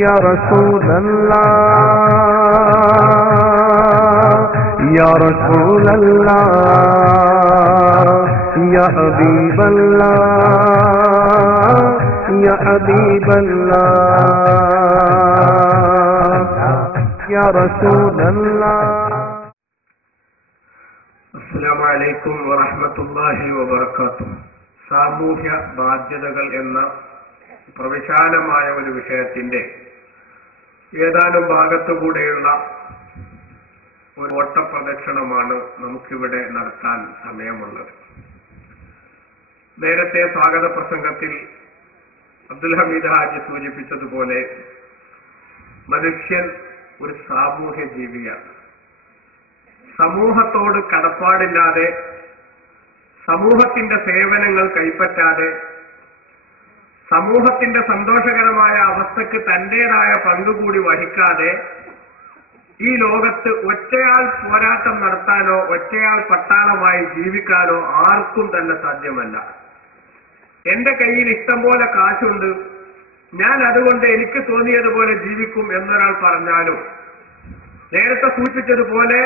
يا رسول الله يا رسول الله يا حبيب الله يا حبيب الله يا رسول الله. അസ്സലാമു അലൈക്കും വറഹ്മത്തുള്ളാഹി വബറകാതുഹു. സാമൂഹ്യ ബാധ്യതകൾ എന്ന പ്രവിശാലമായ ഒരു വിഷയത്തിന്റെ ഏതാനും ഭാഗത്തുകൂടെയുള്ള ഒരു ഓട്ടപ്രദക്ഷിണമാണ് നമുക്കിവിടെ നടത്താൻ സമയമുള്ളത്. നേരത്തെ സ്വാഗത പ്രസംഗത്തിൽ അബ്ദുൽ ഹമീദ് ഹാജി സൂചിപ്പിച്ചതുപോലെ മനുഷ്യൻ ഒരു സാമൂഹ്യ ജീവിയാണ്. സമൂഹത്തോട് കടപ്പാടില്ലാതെ, സമൂഹത്തിന്റെ സേവനങ്ങൾ കൈപ്പറ്റാതെ, സമൂഹത്തിന്റെ സന്തോഷകരമായ അവസ്ഥക്ക് തന്റേതായ പങ്കുകൂടി വഹിക്കാതെ ഈ ലോകത്ത് ഒറ്റയാൾ പോരാട്ടം നടത്താനോ ഒറ്റയാൾ പട്ടാളമായി ജീവിക്കാനോ ആർക്കും തന്നെ സാധ്യമല്ല. എന്റെ കയ്യിൽ ഇഷ്ടം പോലെ കാശുണ്ട്, ഞാൻ അതുകൊണ്ട് എനിക്ക് തോന്നിയതുപോലെ ജീവിക്കും എന്നൊരാൾ പറഞ്ഞാലും നേരത്തെ സൂചിപ്പിച്ചതുപോലെ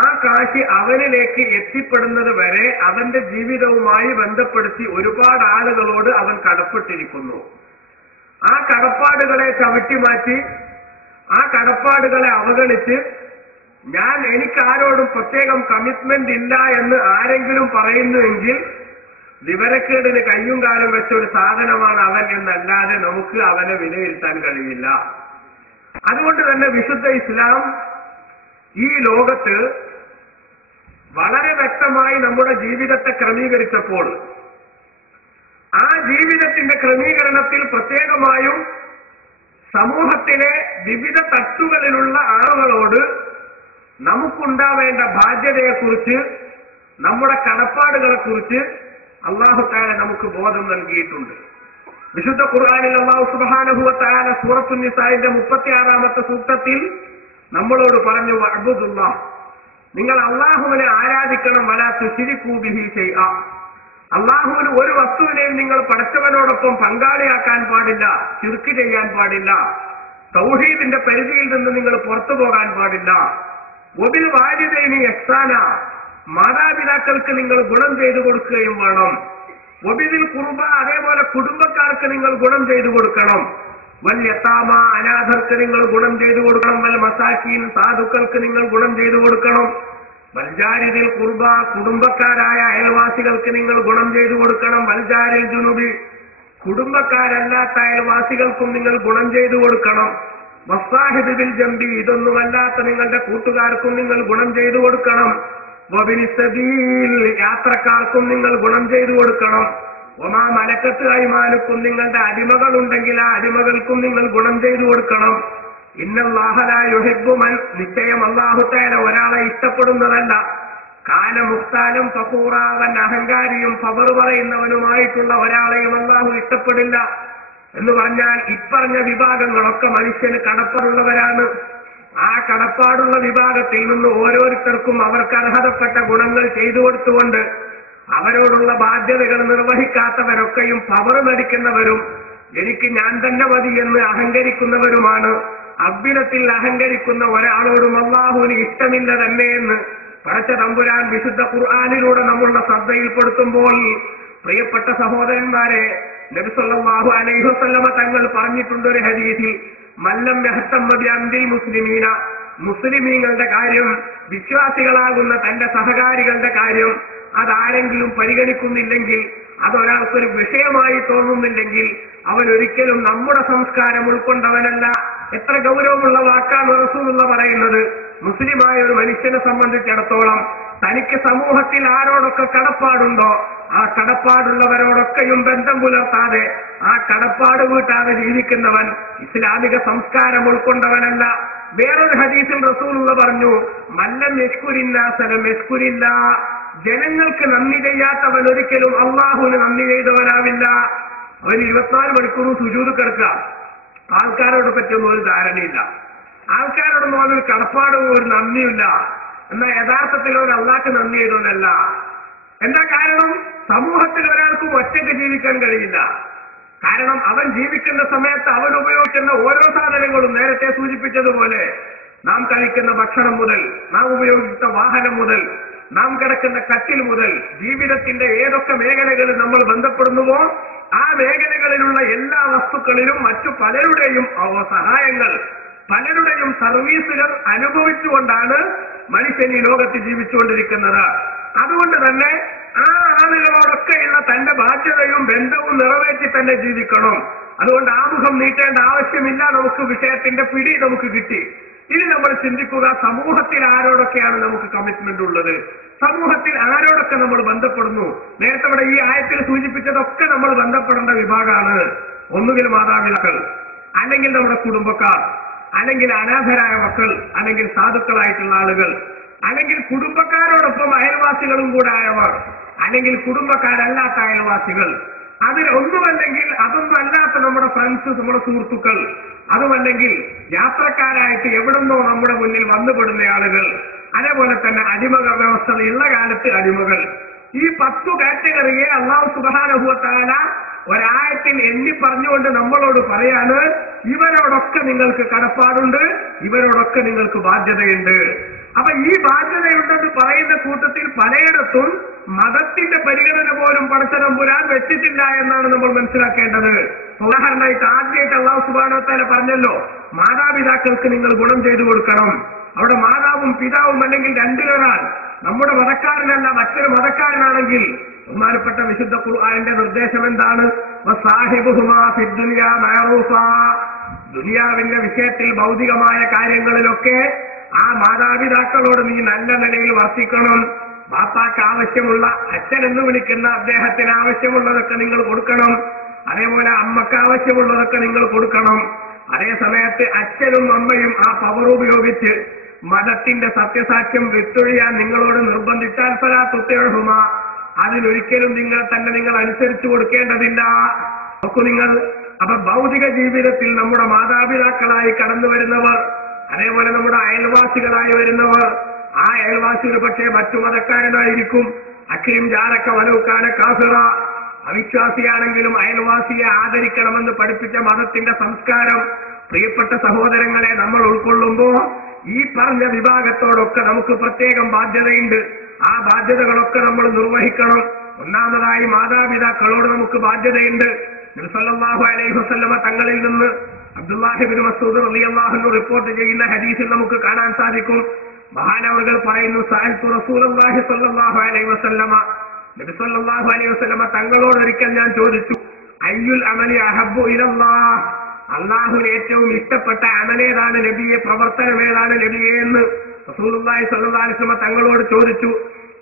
ആ കാശ് അവനിലേക്ക് എത്തിപ്പെടുന്നത് വരെ അവന്റെ ജീവിതവുമായി ബന്ധപ്പെടുത്തി ഒരുപാട് ആളുകളോട് അവൻ കടപ്പെട്ടിരിക്കുന്നു. ആ കടപ്പാടുകളെ ചവിട്ടിമാറ്റി, ആ കടപ്പാടുകളെ അവഗണിച്ച് എനിക്ക് ആരോടും പ്രത്യേകം കമ്മിറ്റ്മെന്റ് ഇല്ല എന്ന് ആരെങ്കിലും പറയുന്നുവെങ്കിൽ വിവരക്കേടിന് കയ്യും കാലും വെച്ചൊരു സാധനമാണ് അവൻ എന്നല്ലാതെ നമുക്ക് അവനെ വിലയിരുത്താൻ കഴിയില്ല. അതുകൊണ്ട് തന്നെ വിശുദ്ധ ഇസ്ലാം ഈ ലോകത്ത് വളരെ വ്യക്തമായി നമ്മുടെ ജീവിതത്തെ ക്രമീകരിച്ചപ്പോൾ ആ ജീവിതത്തിന്റെ ക്രമീകരണത്തിൽ പ്രത്യേകമായും സമൂഹത്തിലെ വിവിധ തട്ടുകളിലുള്ള ആളുകളോട് നമുക്കുണ്ടാവേണ്ട ബാധ്യതയെക്കുറിച്ച്, നമ്മുടെ കടപ്പാടുകളെക്കുറിച്ച് അല്ലാഹു തആല നമുക്ക് ബോധം നൽകിയിട്ടുണ്ട്. വിശുദ്ധ ഖുർആനിൽ അല്ലാഹു സുബ്ഹാനഹു വ തആല സൂറത്തുൻ നിസാഇന്റെ 36-ാമത്തെ സൂക്തത്തിൽ നമ്മളോട് പറഞ്ഞു, വഅബ്ദുല്ലാഹ്, നിങ്ങൾ അല്ലാഹുവിനെ ആരാധിക്കണം, വലാ തുശ്രികൂ ബിഹി ശൈഅ, അല്ലാഹുവിന് ഒരു വസ്തുവിനെയും നിങ്ങൾ പടച്ചവനോടൊപ്പം പങ്കാളിയാക്കാൻ പാടില്ല, ശിർക്ക് ചെയ്യാൻ പാടില്ല, തൗഹീദിന്റെ പരിധിയിൽ നിന്ന് നിങ്ങൾ പുറത്തു പോകാൻ പാടില്ല. വബിൽ വാലിദൈനി ഇഹ്സാന, മാതാപിതാക്കൾക്ക് നിങ്ങൾ ഗുണം ചെയ്തു കൊടുക്കുകയും വേണം. വബിദിൽ ഖുർബ, അതേപോലെ കുടുംബക്കാർക്ക് നിങ്ങൾ ഗുണം ചെയ്തു കൊടുക്കണം. വൽ യതാമ, അനാഥർക്ക് നിങ്ങൾ ഗുണം ചെയ്തു കൊടുക്കണം. വൽ മസാക്കീൻ, സാധുക്കൾക്ക് നിങ്ങൾ ഗുണം ചെയ്തു കൊടുക്കണം. വൽജാരിദിൽ ഖുർബ, കുടുംബക്കാരായ അയൽവാസികൾക്ക് നിങ്ങൾ ഗുണം ചെയ്തു കൊടുക്കണം. വൽജാരിൽ ജുനുബി, കുടുംബക്കാരല്ലാത്ത അയൽവാസികൾക്കും നിങ്ങൾ ഗുണം ചെയ്തു കൊടുക്കണം. വസ്സാഹിബി ബിൽ ജംബി, ഇതൊന്നുമല്ലാത്ത നിങ്ങളുടെ കൂട്ടുകാർക്കും നിങ്ങൾ ഗുണം ചെയ്തു കൊടുക്കണം. വബിനി സബീൽ, യാത്രക്കാർക്കും നിങ്ങൾ ഗുണം ചെയ്തു കൊടുക്കണം. ഒമാ മലക്കത്ത് അയ്മാനുക്കും, നിങ്ങളുടെ അടിമകളുണ്ടെങ്കിൽ ആ അടിമകൾക്കും നിങ്ങൾ ഗുണം ചെയ്തു കൊടുക്കണം. ഇന്നല്ലാഹ ലാ യുഹിബ്ബു മൻ, നിശ്ചയം അല്ലാഹു തആല ഒരാളെ ഇഷ്ടപ്പെടുന്നതല്ല കാന മുഖ്താലും ഫഖൂറ, അവൻ അഹങ്കാരിയും ഫബർ പറയുന്നവനുമായിട്ടുള്ള ഒരാളെയും അല്ലാഹു ഇഷ്ടപ്പെടില്ല. എന്ന് പറഞ്ഞാൽ ഇപ്പറഞ്ഞ വിഭാഗങ്ങളൊക്കെ മനുഷ്യന് കടപ്പാടുള്ളവരാണ്. ആ കടപ്പാടുള്ള വിഭാഗത്തിൽ നിന്ന് ഓരോരുത്തർക്കും അവർക്ക് അർഹതപ്പെട്ട ഗുണങ്ങൾ ചെയ്തു കൊടുത്തുകൊണ്ട് അവരോടുള്ള ബാധ്യതകൾ നിർവഹിക്കാത്തവരൊക്കെയും പവർ നടിക്കുന്നവരും എനിക്ക് ഞാൻ തന്നെ മതി എന്ന് അഹങ്കരിക്കുന്നവരുമാണ്. അബ്ബിലത്തിൽ അഹങ്കരിക്കുന്ന ഒരാളോടും അല്ലാഹുവിന് ഇഷ്ടമില്ല തന്നെ എന്ന് പടച്ച തമ്പുരാൻ വിശുദ്ധ ഖുർആനിലൂടെ നമ്മളുടെ ശ്രദ്ധയിൽപ്പെടുത്തുമ്പോൾ, പ്രിയപ്പെട്ട സഹോദരന്മാരെ, നബി സല്ലല്ലാഹു അലൈഹി വസല്ലമ തങ്ങൾ പറഞ്ഞിട്ടുണ്ട് ഒരു ഹദീസിൽ, മല്ലം യഹ്തമ്മ ബിഅംരിൽ മുസ്ലിമീന, മുസ്ലിമീങ്ങളുടെ കാര്യം, വിശ്വാസികളാകുന്ന തന്റെ സഹകാരികളുടെ കാര്യം അതാരെങ്കിലും പരിഗണിക്കുന്നില്ലെങ്കിൽ, അതൊരാൾക്കൊരു വിഷയമായി തോന്നുന്നില്ലെങ്കിൽ അവൻ ഒരിക്കലും നമ്മുടെ സംസ്കാരം ഉൾക്കൊണ്ടവനല്ല. എത്ര ഗൗരവമുള്ള വാക്കാണ് റസൂലുള്ള പറയുന്നത്. മുസ്ലിമായ ഒരു മനുഷ്യനെ സംബന്ധിച്ചിടത്തോളം തനിക്ക് സമൂഹത്തിൽ ആരോടൊക്കെ കടപ്പാടുണ്ടോ ആ കടപ്പാടുള്ളവരോടൊക്കെയും ബന്ധം പുലർത്താതെ, ആ കടപ്പാട് വീട്ടാതെ ജീവിക്കുന്നവൻ ഇസ്ലാമിക സംസ്കാരം ഉൾക്കൊണ്ടവനല്ല. വേറൊരു ഹദീസിൽ റസൂലുള്ള പറഞ്ഞു, മല്ലം യശ്കുരിന്നാസനം യശ്കുരില്ല, ജനങ്ങൾക്ക് നന്ദി ചെയ്യാത്തവൻ ഒരിക്കലും അള്ളാഹുവിന് നന്ദി ചെയ്തവനാവില്ല. അവൻ 24 മണിക്കൂറും സുജൂദ് കിടക്കുക, ആൾക്കാരോട് പറ്റിയൊന്നും ഒരു ധാരണയില്ല, ആൾക്കാരോടൊന്നും അവനൊരു കടപ്പാടും ഒരു നന്ദിയില്ല. എന്നാൽ യഥാർത്ഥത്തിൽ അവർ അള്ളാഹ്ക്ക് നന്ദി ചെയ്തവനല്ല. എന്താ കാരണം? സമൂഹത്തിൽ ഒരാൾക്കും ഒറ്റയ്ക്ക് ജീവിക്കാൻ കഴിയില്ല. കാരണം അവൻ ജീവിക്കുന്ന സമയത്ത് അവൻ ഉപയോഗിക്കുന്ന ഓരോ സാധനങ്ങളും നേരത്തെ സൂചിപ്പിച്ചതുപോലെ നാം കഴിക്കുന്ന ഭക്ഷണം മുതൽ, നാം ഉപയോഗിക്കുന്ന വാഹനം മുതൽ, നാം കിടക്കുന്ന കട്ടിൽ മുതൽ, ജീവിതത്തിന്റെ ഏതൊക്കെ മേഖലകളിൽ നമ്മൾ ബന്ധപ്പെടുന്നുവോ ആ മേഖലകളിലുള്ള എല്ലാ വസ്തുക്കളിലും മറ്റു പലരുടെയും സഹായങ്ങൾ, പലരുടെയും സർവീസുകൾ അനുഭവിച്ചുകൊണ്ടാണ് മനുഷ്യൻ ഈ ലോകത്ത് ജീവിച്ചുകൊണ്ടിരിക്കുന്നത്. അതുകൊണ്ട് തന്നെ ആ ആളുകളോടൊക്കെയുള്ള തന്റെ ബാധ്യതയും ബന്ധവും നിറവേറ്റി തന്നെ ജീവിക്കണം. അതുകൊണ്ട് ആമുഖം നീട്ടേണ്ട ആവശ്യമില്ല. നമുക്ക് വിഷയത്തിന്റെ പിടി നമുക്ക് കിട്ടി. ഇനി നമ്മൾ ചിന്തിക്കുക, സമൂഹത്തിൽ ആരോടൊക്കെയാണ് നമുക്ക് കമ്മിറ്റ്മെന്റ് ഉള്ളത്, സമൂഹത്തിൽ ആരോടൊക്കെ നമ്മൾ ബന്ധപ്പെടുന്നു. നേരത്തെ ഇവിടെ ഈ ആയത്തിൽ സൂചിപ്പിച്ചതൊക്കെ നമ്മൾ ബന്ധപ്പെടേണ്ട വിഭാഗമാണ്. ഒന്നുകിൽ മാതാപിതാക്കൾ, അല്ലെങ്കിൽ നമ്മുടെ കുടുംബക്കാർ, അല്ലെങ്കിൽ അനാഥരായ മക്കൾ, അല്ലെങ്കിൽ സാധുക്കളായിട്ടുള്ള ആളുകൾ, അല്ലെങ്കിൽ കുടുംബക്കാരോടൊപ്പം അയൽവാസികളും കൂടെ ആയവർ, അല്ലെങ്കിൽ കുടുംബക്കാരല്ലാത്ത അയൽവാസികൾ, അതിൽ ഒന്നുമല്ലെങ്കിൽ അതൊന്നും അല്ലാത്ത നമ്മുടെ ഫ്രണ്ട്സ്, നമ്മുടെ സുഹൃത്തുക്കൾ, അതുമല്ലെങ്കിൽ യാത്രക്കാരായിട്ട് എവിടുന്നോ നമ്മുടെ മുന്നിൽ വന്നുപെടുന്ന ആളുകൾ, അതേപോലെ തന്നെ അടിമ വ്യവസ്ഥയുള്ള കാലത്ത് അടിമകൾ. ഈ 10 കാറ്റഗറിയെ അല്ലാഹു സുബ്ഹാനഹു വ തആല ഒരായത്തിൽ എണ്ണി പറഞ്ഞുകൊണ്ട് നമ്മളോട് പറയാണ്, ഇവരോടൊക്കെ നിങ്ങൾക്ക് കടപ്പാടുണ്ട്, ഇവരോടൊക്കെ നിങ്ങൾക്ക് ബാധ്യതയുണ്ട്. അപ്പൊ ഈ ബാധ്യതയുണ്ടെന്ന് പറയുന്ന കൂട്ടത്തിൽ പലയിടത്തും മതത്തിന്റെ പരിഗണന പോലും പടച്ചതമ്പുരാൻ വെച്ചിട്ടില്ല എന്നാണ് നമ്മൾ മനസ്സിലാക്കേണ്ടത്. ഉദാഹരണമായിട്ട് ആദ്യമായിട്ട് അല്ലാഹു സുബ്ഹാനഹു വ തആല പറഞ്ഞല്ലോ, മാതാപിതാക്കൾക്ക് നിങ്ങൾ ഗുണം ചെയ്തു കൊടുക്കണം. അവിടെ മാതാവും പിതാവും അല്ലെങ്കിൽ രണ്ടുപേരാൾ, നമ്മുടെ മതക്കാരനല്ല മറ്റൊരു മതക്കാരനാണെങ്കിൽ ബഹുമാനപ്പെട്ട വിശുദ്ധ ഖുർആനിന്റെ നിർദ്ദേശം എന്താണ്? വസാഹിബുഹുമാ ഫിദ്ദുനിയാ മഅറൂഫാ. ദുനിയാവിന്റെ വിഷയത്തിൽ ഭൗതികമായ കാര്യങ്ങളിലൊക്കെ ആ മാതാപിതാക്കളോട് നീ നല്ല നിലയിൽ വർത്തിക്കണം. ബാപ്പാക്ക് ആവശ്യമുള്ള, അച്ഛൻ എന്ന് വിളിക്കുന്ന അദ്ദേഹത്തിന് ആവശ്യമുള്ളതൊക്കെ നിങ്ങൾ കൊടുക്കണം. അതേപോലെ അമ്മക്ക് ആവശ്യമുള്ളതൊക്കെ നിങ്ങൾ കൊടുക്കണം. അതേ സമയത്ത് അച്ഛനും അമ്മയും ആ പവർ ഉപയോഗിച്ച് മതത്തിന്റെ സത്യസാക്ഷ്യം വിട്ടൊഴിയാൻ നിങ്ങളോട് നിർബന്ധിച്ചാൽ ഫലാ തുതിഉഹുമ, അതിനൊരിക്കലും നിങ്ങൾ അനുസരിച്ചു കൊടുക്കേണ്ടതില്ല. നോക്കൂ നിങ്ങൾ, അപ്പൊ ഭൗതിക ജീവിതത്തിൽ നമ്മുടെ മാതാപിതാക്കളായി കടന്നു വരുന്നവർ, അതേപോലെ നമ്മുടെ അയൽവാസികളായി വരുന്നവർ, ആ അയൽവാസികൾ പക്ഷേ മറ്റു മതക്കാരനായിരിക്കും. അഖിലും ജാരക്ക വനവുക്കാന കാഫിറ, അവിശ്വാസിയാണെങ്കിലും അയൽവാസിയെ ആദരിക്കണമെന്ന് പഠിപ്പിച്ച മതത്തിന്റെ സംസ്കാരം പ്രിയപ്പെട്ട സഹോദരങ്ങളെ നമ്മൾ ഉൾക്കൊള്ളുമ്പോ ഈ പറഞ്ഞ വിഭാഗത്തോടൊക്കെ നമുക്ക് പ്രത്യേകം ബാധ്യതയുണ്ട്. ആ ബാധ്യതകളൊക്കെ നമ്മൾ നിർവഹിക്കണം. ഒന്നാമതായി മാതാപിതാക്കളോട് നമുക്ക് ബാധ്യതയുണ്ട്. നബി സല്ലല്ലാഹു അലൈഹി വസല്ലമ തങ്ങളിൽ നിന്ന് അബ്ദുല്ലാഹി ഇബ്നു മസ്ഊദ് റളിയല്ലാഹു അൻഹു റിപ്പോർട്ട് ചെയ്യുന്ന ഹദീസിൽ നമുക്ക് കാണാൻ സാധിക്കും. മഹാനവറുകൾ പറയുന്നു, സഅൽതു റസൂലുള്ളാഹി സ്വല്ലല്ലാഹു അലൈഹി വസല്ലമ, നബി സല്ലല്ലാഹു അലൈഹി വസല്ലമ തങ്ങളോട് ഒരിക്കൽ ഞാൻ ചോദിച്ചു, അയ്യുൽ അമലി അഹബ്ബു ഇലല്ലാഹ്, അള്ളാഹുവിന് ഏറ്റവും ഇഷ്ടപ്പെട്ട അമലേതാണ് നബിയെ, പ്രവർത്തനം ഏതാണ് നബിയെ എന്ന് റസൂലുള്ളാഹി സ്വല്ലല്ലാഹു അലൈഹി വസല്ലമ തങ്ങളോട് ചോദിച്ചു.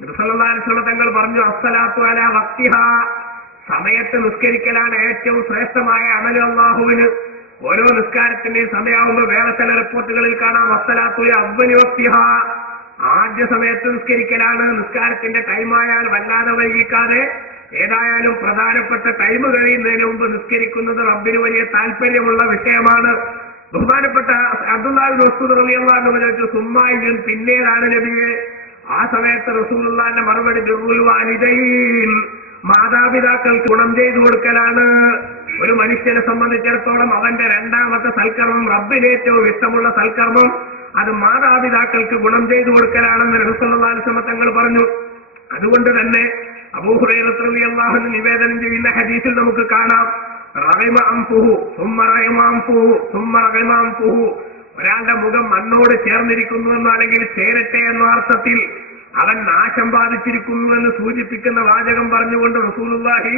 നബി സല്ലല്ലാഹു അലൈഹി വസല്ലമ തങ്ങൾ പറഞ്ഞു, അസ്സലാത്തു അലാ വഖ്തിഹാ, സമയത്ത് നിസ്കരിക്കലാണ് ഏറ്റവും ശ്രേഷ്ഠമായ അമല് അള്ളാഹുവിന്. ഓരോ നിസ്കാരത്തിന്റെയും സമയമാകുമ്പോൾ വേറെ ചില റിപ്പോർട്ടുകളിൽ കാണാം അസ്സലാത്തു അവ്വലി വഖ്തിഹാ, ആദ്യ സമയത്ത് നിസ്കരിക്കലാണ്. നിസ്കാരത്തിന്റെ ടൈമായാൽ വല്ലാതെ വൈകിക്കാതെ ഏതായാലും പ്രധാനപ്പെട്ട ടൈം കഴിയുന്നതിന് മുമ്പ് നിസ്കരിക്കുന്നത് റബ്ബിന് വലിയ താല്പര്യമുള്ള വിഷയമാണ്. ബഹുമാനപ്പെട്ട അബ്ദുല്ലാഹി ഇബ്നു മസ്ഊദ് റളിയല്ലാഹു അൻഹു ചോദിച്ചു, സുമ്മായിൻ, പിന്നേതാണ് നബിയെ? ആ സമയത്ത് റസൂലുള്ളാഹിന്റെ മറുപടി, ബിർറുൽ വാലിദൈൻ, മാതാപിതാക്കൾക്ക് ഗുണം ചെയ്തു കൊടുക്കലാണ്. ഒരു മനുഷ്യനെ സംബന്ധിച്ചിടത്തോളം അവന്റെ രണ്ടാമത്തെ സൽക്കർമ്മം, റബ്ബിന് ഏറ്റവും ഇഷ്ടമുള്ള സൽക്കർമ്മം, അത് മാതാപിതാക്കൾക്ക് ഗുണം ചെയ്തു കൊടുക്കലാണെന്ന് നബി സല്ലല്ലാഹു അലൈഹി വസല്ലം തങ്ങൾ പറഞ്ഞു. അതുകൊണ്ട് തന്നെ അബൂ ഹുറൈറ റളിയല്ലാഹു അൻഹു നിവേദനം ചെയ്യുന്ന ഹദീസിൽ നമുക്ക് കാണാം, റഗിമ അൻഫുഹു സുമ്മ റഗിമ അൻഫുഹു സുമ്മ റഗിമ അൻഫുഹു, ഒരാളുടെ മുഖം മണ്ണോട് ചേർന്നിരിക്കുന്നു എന്നോ അല്ലെങ്കിൽ ചേരട്ടെ എന്ന അർത്ഥത്തിൽ അവൻ നാശം ബാധിച്ചിരിക്കുന്നുവെന്ന് സൂചിപ്പിക്കുന്ന വാചകം പറഞ്ഞുകൊണ്ട് റസൂലുള്ളാഹി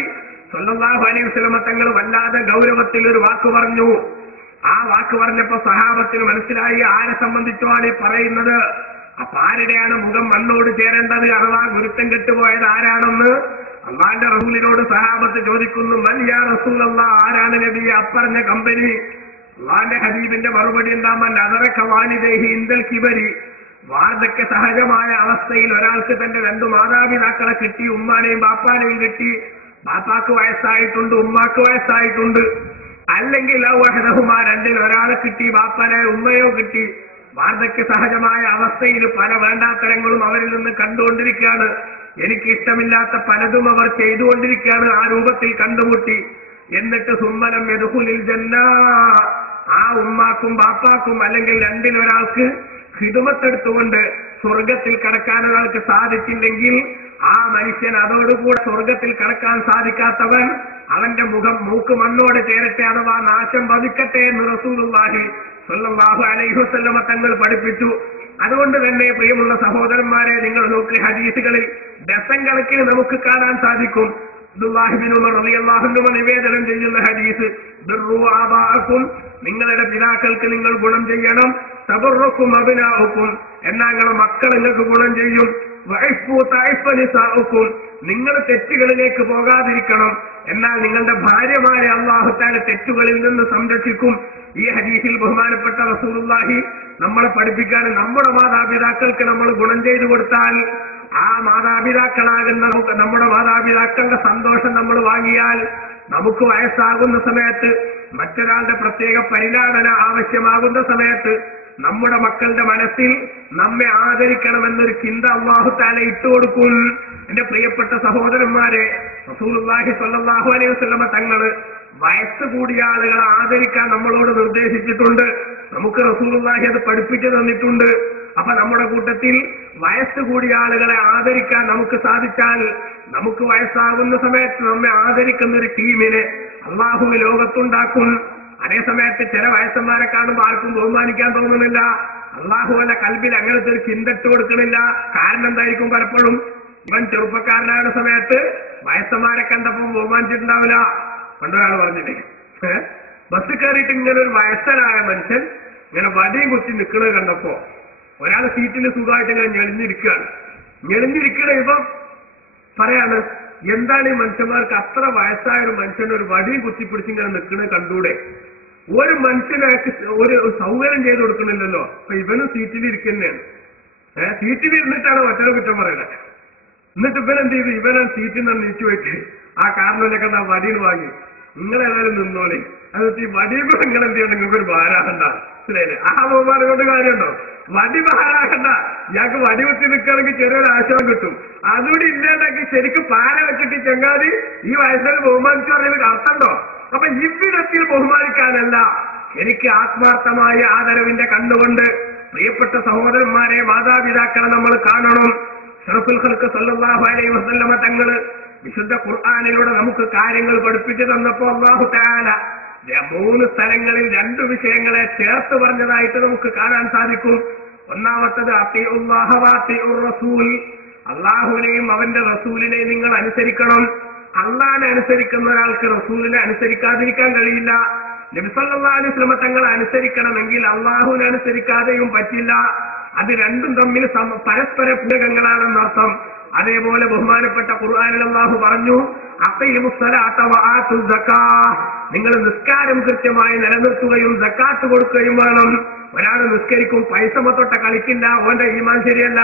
സ്വല്ലല്ലാഹു അലൈഹി വസല്ലം തങ്ങൾ വല്ലാതെ ഗൗരവത്തിൽ ഒരു വാക്ക് പറഞ്ഞു. ആ വാക്ക് പറഞ്ഞപ്പോ സഹാബത്തിന് മനസ്സിലായി ആരെ സംബന്ധിച്ചാണ് ഈ പറയുന്നത്. അപ്പൊ ആരുടെയാണ് മുഖം മണ്ണോട് ചേരേണ്ടത്, അഥവാ ഗുരുത്തം കെട്ടുപോയത് ആരാണെന്ന് അള്ളാന്റെ റസൂലിനോട് സഹാബത്ത് ചോദിക്കുന്നു. മൻ യാ റസൂലല്ലാഹ്, ആരാണ് നബിയെ അപ്പറഞ്ഞ കമ്പനി? അള്ളാന്റെ ഹബീബിന്റെ മറുപടി എന്താ? മൻ അദറക വാലിദൈഹി ഇൻദൽ കിബരി, വാർദ്ധക്യ സഹജമായ അവസ്ഥയിൽ ഒരാൾക്ക് തന്റെ 2 മാതാപിതാക്കളെ കിട്ടി, ഉമ്മാനെയും ബാപ്പാനെയും കിട്ടി. ബാപ്പാക്ക് വയസ്സായിട്ടുണ്ട്, ഉമ്മാക്ക് വയസ്സായിട്ടുണ്ട്. അല്ലെങ്കിൽ വഹദഹുമാ, രണ്ടിൽ ഒരാളെ കിട്ടി, ബാപ്പനെ ഉമ്മയോ കിട്ടി. വാർദ്ധക്യ സഹജമായ അവസ്ഥയിൽ പല വേണ്ടാത്തരങ്ങളും അവരിൽ നിന്ന് കണ്ടുകൊണ്ടിരിക്കുകയാണ്. എനിക്ക് ഇഷ്ടമില്ലാത്ത പലതും അവർ ചെയ്തുകൊണ്ടിരിക്കുകയാണ്. ആ രൂപത്തിൽ കണ്ടുമുട്ടി. എന്നിട്ട് സുമ്മലം യദ്ഖുലിൽ ജന്ന, ആ ഉമ്മാക്കും ബാപ്പാക്കും അല്ലെങ്കിൽ രണ്ടിലൊരാൾക്ക് ഖിദ്മത്തെടുത്തുകൊണ്ട് സ്വർഗത്തിൽ കടക്കാൻ ഒരാൾക്ക് സാധിച്ചില്ലെങ്കിൽ ആ മനുഷ്യൻ അതോടുകൂടെ സ്വർഗത്തിൽ കടക്കാൻ സാധിക്കാത്തവൻ അവന്റെ മൂക്ക് മണ്ണോട് ചേരട്ടെ, അഥവാ നാശം ഭവിക്കട്ടെ എന്ന് റസൂലുള്ളാഹി സ്വല്ലല്ലാഹു അലൈഹി വസല്ലമ തങ്ങൾ പഠിപ്പിച്ചു. അതുകൊണ്ട് തന്നെ പ്രിയമുള്ള സഹോദരന്മാരെ, നിങ്ങൾ നോക്കി ഹദീസുകളിൽ ഡസൻ കണക്കിന് നമുക്ക് കാണാൻ സാധിക്കും. അബ്ദുല്ലാഹി ഇബ്നു ഉമർ റളിയല്ലാഹു അൻഹു നിവേദനം ചെയ്യുന്ന ഹദീസ്, ബിർറു ആബാഅക്കും, നിങ്ങളുടെ പിതാക്കൾക്ക് നിങ്ങൾ ഗുണം ചെയ്യണം, തബറുക്കും അബ്നാഉക്കും, എന്നാൽ നിങ്ങളുടെ മക്കൾ നിങ്ങൾക്ക് ഗുണം ചെയ്യും, വഇഫു തഇഫ നിസാഉക്കും, നിങ്ങൾ തെറ്റുകളിലേക്ക് പോകാതിരിക്കണം, എന്നാൽ നിങ്ങളുടെ ഭാര്യമാരെ അല്ലാഹു തആല തെറ്റുകളിൽ നിന്ന് സംരക്ഷിക്കും. ഈ ഹദീസിൽ ബഹുമാനപ്പെട്ട റസൂലുള്ളാഹി നമ്മളെ പഠിപ്പിക്കാൻ, നമ്മുടെ മാതാപിതാക്കൾക്ക് നമ്മൾ ഗുണം ചെയ്തു കൊടുത്താൽ, ആ മാതാപിതാക്കളാകുന്ന നമ്മുടെ മാതാപിതാക്കളുടെ സന്തോഷം നമ്മൾ വാങ്ങിയാൽ, നമുക്ക് വയസ്സാകുന്ന സമയത്ത് മറ്റൊരാളുടെ പ്രത്യേക പരിലാളന ആവശ്യമാകുന്ന സമയത്ത് നമ്മുടെ മക്കളുടെ മനസ്സിൽ നമ്മെ ആദരിക്കണമെന്നൊരു ചിന്ത അല്ലാഹു തആല ഇട്ടുകൊടുക്കും. എന്റെ പ്രിയപ്പെട്ട സഹോദരന്മാരെ, റസൂലുള്ളാഹി സ്വല്ലല്ലാഹു അലൈഹി വസല്ലമ തങ്ങള് വയസ്സ് കൂടിയ ആളുകളെ ആദരിക്കാൻ നമ്മളോട് നിർദ്ദേശിച്ചിട്ടുണ്ട്. നമുക്ക് റസൂലുള്ളാഹി അത് പഠിപ്പിച്ചു തന്നിട്ടുണ്ട്. അപ്പൊ നമ്മുടെ കൂട്ടത്തിൽ വയസ്സ് കൂടിയ ആളുകളെ ആദരിക്കാൻ നമുക്ക് സാധിച്ചാൽ, നമുക്ക് വയസ്സാകുന്ന സമയത്ത് നമ്മെ ആദരിക്കുന്ന ഒരു ടീമിനെ അള്ളാഹു ലോകത്തുണ്ടാക്കും. അതേ സമയത്ത് ചില വയസ്സന്മാരെ കാണുമ്പോൾ ആർക്കും ബഹുമാനിക്കാൻ തോന്നുന്നില്ല. അള്ളാഹു അല്ല കൽബിൽ അങ്ങനത്തെ ഒരു ചിന്ത ഇട്ട് കൊടുക്കണില്ല. കാരണം എന്തായിരിക്കും? പലപ്പോഴും ഇവൻ ചെറുപ്പക്കാരനായ സമയത്ത് വയസ്സന്മാരെ കണ്ടപ്പോൾ ബഹുമാനിച്ചിട്ടുണ്ടാവില്ല. പണ്ടൊരാൾ പറഞ്ഞില്ലേ, ബസ് കയറിയിട്ട് ഇങ്ങനെ ഒരു വയസ്സനായ മനുഷ്യൻ ഇങ്ങനെ വടിയും കുത്തി നിൽക്കുന്നത് കണ്ടപ്പോ ഒരാൾ സീറ്റിൽ സുഖമായിട്ട് ഇങ്ങനെ ഞെളിഞ്ഞിരിക്കണ ഇപ്പം പറയാണ്, എന്താണ് ഈ മനുഷ്യന്മാർക്ക് അത്ര വയസ്സായ ഒരു മനുഷ്യൻ ഒരു വടിയും കുത്തിപ്പിടിച്ചിങ്ങനെ നിൽക്കുന്നത് കണ്ടൂടെ? ഒരു മനുഷ്യനായിട്ട് ഒരു സൗകര്യം ചെയ്ത് കൊടുക്കണില്ലല്ലോ. അപ്പൊ ഇവനും സീറ്റിൽ ഇരിക്കുന്നതാണ്. സീറ്റിൽ ഇരുന്നിട്ടാണ് മറ്റൊരു കുറ്റം പറയുന്നത്. എന്നിട്ട് ഇവനെന്ത് ചെയ്തു? ഇവനെ സീറ്റിൽ നിന്ന് നീച്ചു വെച്ച് ആ കാരണമൊക്കെ ആ വടിയിൽ വാങ്ങി, നിങ്ങളേതായാലും നിന്നോളി, അത് ഈ വടിയും കൂടെ നിങ്ങൾ എന്ത് ചെയ്യണം, നിങ്ങൾക്ക് ഒരു ഭാരാകണ്ട. മനസ്സിലായില്ലേ? ആ ബഹുമാനം കൊണ്ട് കാര്യമുണ്ടോ? വടി ഭാരാകണ്ട. ഇയാൾക്ക് വടി കുത്തി നിൽക്കുകയാണെങ്കിൽ ചെറിയൊരു ആശ്രമം കിട്ടും. അതുകൂടി ഇല്ലാണ്ടാക്കി ശരിക്കും പാല വെച്ചിട്ട് ചെങ്ങാതി ഈ വയസ്സിൽ ബഹുമാനിച്ചു പറഞ്ഞതിൽ അർത്ഥമുണ്ടോ? അപ്പൊ ഇவ்விடത്തിൽ ബഹുമാനിക്കാനല്ല, എനിക്ക് ആത്മാർത്ഥമായ ആദരവിന്റെ കണ്ണുകൊണ്ട് പ്രിയപ്പെട്ട സഹോദരന്മാരെ, മാതാപിതാക്കളെ നമ്മൾ കാണണം. അഷ്റഫുൽ ഖൽഖ് സല്ലല്ലാഹു അലൈഹി വസല്ലമ തങ്ങള് വിശുദ്ധ ഖുർആനിലൂടെ നമുക്ക് കാര്യങ്ങൾ പഠിപ്പിച്ചു തന്നപ്പോ അല്ലാഹു തആല 3 സ്ഥലങ്ങളിൽ 2 വിഷയങ്ങളെ ചേർത്ത് പറഞ്ഞതായിട്ട് നമുക്ക് കാണാൻ സാധിക്കും. ഒന്നാമത്തത് അത്തിഉല്ലാഹ വഅത്തിഉർ റസൂൽ, അല്ലാഹുവിനെയും അവന്റെ റസൂലിനെയും നിങ്ങൾ അനുസരിക്കണം. അല്ലാഹുവിനെ അനുസരിക്കുന്ന ഒരാൾക്ക് റസൂലിനെ അനുസരിക്കാതിരിക്കാൻ കഴിയില്ല. നബി സല്ലല്ലാഹു അലൈഹി വസല്ലം തങ്ങളെ അനുസരിക്കണമെങ്കിൽ അല്ലാഹുവിനെ അനുസരിക്കാതെയും പറ്റില്ല. അത് രണ്ടും തമ്മിൽ പരസ്പര പൂരകങ്ങളാണെന്നർത്ഥം. അതേപോലെ ബഹുമാനപ്പെട്ട ഖുർആനിൽ അല്ലാഹു പറഞ്ഞു, അഖീമുസ്സലാത്ത വആതുസ് സക്കാത്ത്, നിങ്ങൾ നിസ്കാരം കൃത്യമായി നിലനിർത്തുകയും സക്കാത്ത് കൊടുക്കുകയും വേണം. ഒരാൾ നിസ്കരിക്കും, പൈസ മൊത്തൊട്ട കളിക്കില്ല, ഓന്റെ ഈമാൻ ശരിയല്ല.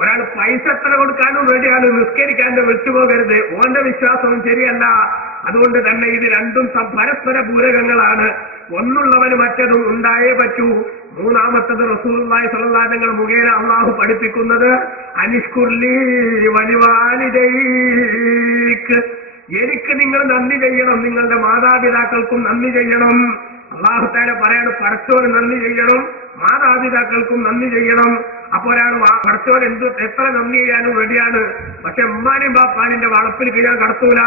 ഒരാൾ പൈസ എത്ര കൊടുക്കാനും റെഡിയാണ്, നിസ്കരിക്കാണ്ട് വിട്ടുപോകരുത്, ഓന്റെ വിശ്വാസവും ശരിയല്ല. അതുകൊണ്ട് തന്നെ ഇത് രണ്ടും പരസ്പര പൂരകങ്ങളാണ്. ഒന്നുള്ളവന് മറ്റതും ഉണ്ടായേ പറ്റൂ. മൂന്നാമത്തത് റസൂലുള്ളാഹി സ്വല്ലല്ലാഹു അലൈഹി വസല്ലം മുഖേന അല്ലാഹു പഠിപ്പിക്കുന്നത് അനിഷ്കുർലി വലിവാലിദൈക്, എനിക്ക് നിങ്ങൾ നന്ദി ചെയ്യണം, നിങ്ങളുടെ മാതാപിതാക്കൾക്കും നന്ദി ചെയ്യണം. അല്ലാഹു തആല പറയാണ്, പടച്ചോന് നന്ദി ചെയ്യണം, മാതാപിതാക്കൾക്കും നന്ദി ചെയ്യണം. അപ്പൊ ഒരാൾ പടച്ചോൻ എത്ര നന്ദി ചെയ്യാനും റെഡിയാണ്, പക്ഷെ ഉമ്മാനെയും ബാപ്പാനിന്റെ വളപ്പിൽ കീഴാൻ കടത്തൂല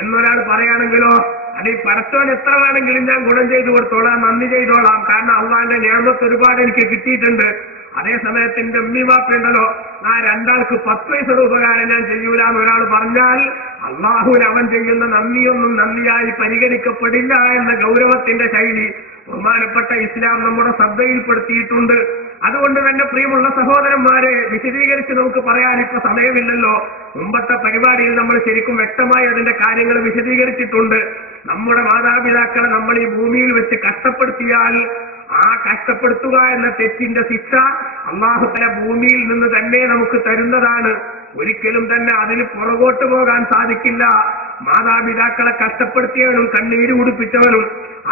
എന്നൊരാൾ പറയുകയാണെങ്കിലോ, അത് ഈ പടച്ചോൻ എത്ര വേണമെങ്കിലും ഞാൻ ഗുണം ചെയ്തു കൊടുത്തോളാം, നന്ദി ചെയ്തോളാം, കാരണം അള്ളാന്റെ നിഅമത്ത് ഒരുപാട് എനിക്ക് കിട്ടിയിട്ടുണ്ട്. അതേ സമയത്ത് എന്റെ ഉമ്മി ബാപ്പയുണ്ടല്ലോ, ആ രണ്ടാൾക്ക് 10 പൈസയുടെ ഉപകാരം ഞാൻ ചെയ്യൂല എന്ന് ഒരാൾ പറഞ്ഞാൽ അള്ളാഹുവിന് അവൻ ചെയ്യുന്ന നന്ദിയൊന്നും നന്ദിയായി പരിഗണിക്കപ്പെടില്ല എന്ന ഗൗരവത്തിന്റെ ശൈലി ബഹുമാനപ്പെട്ട ഇസ്ലാം നമ്മുടെ ശ്രദ്ധയിൽപ്പെടുത്തിയിട്ടുണ്ട്. അതുകൊണ്ട് തന്നെ പ്രിയമുള്ള സഹോദരന്മാരെ, വിശദീകരിച്ച് നമുക്ക് പറയാൻ ഇപ്പൊ സമയമില്ലല്ലോ. മുമ്പത്തെ പരിപാടിയിൽ നമ്മൾ ശരിക്കും വ്യക്തമായി അതിന്റെ കാര്യങ്ങൾ വിശദീകരിച്ചിട്ടുണ്ട്. നമ്മുടെ മാതാപിതാക്കളെ നമ്മൾ ഈ ഭൂമിയിൽ വെച്ച് കഷ്ടപ്പെടുത്തിയാൽ ആ കഷ്ടപ്പെടുത്തുക എന്ന തെറ്റിന്റെ ശിക്ഷ അല്ലാഹു തആല ഭൂമിയിൽ നിന്ന് തന്നെ നമുക്ക് തരുന്നതാണ്. ഒരിക്കലും തന്നെ അതിന് പുറകോട്ട് പോകാൻ സാധിക്കില്ല. മാതാപിതാക്കളെ കഷ്ടപ്പെടുത്തിയവനും കണ്ണീര് കുടിപ്പിച്ചവനും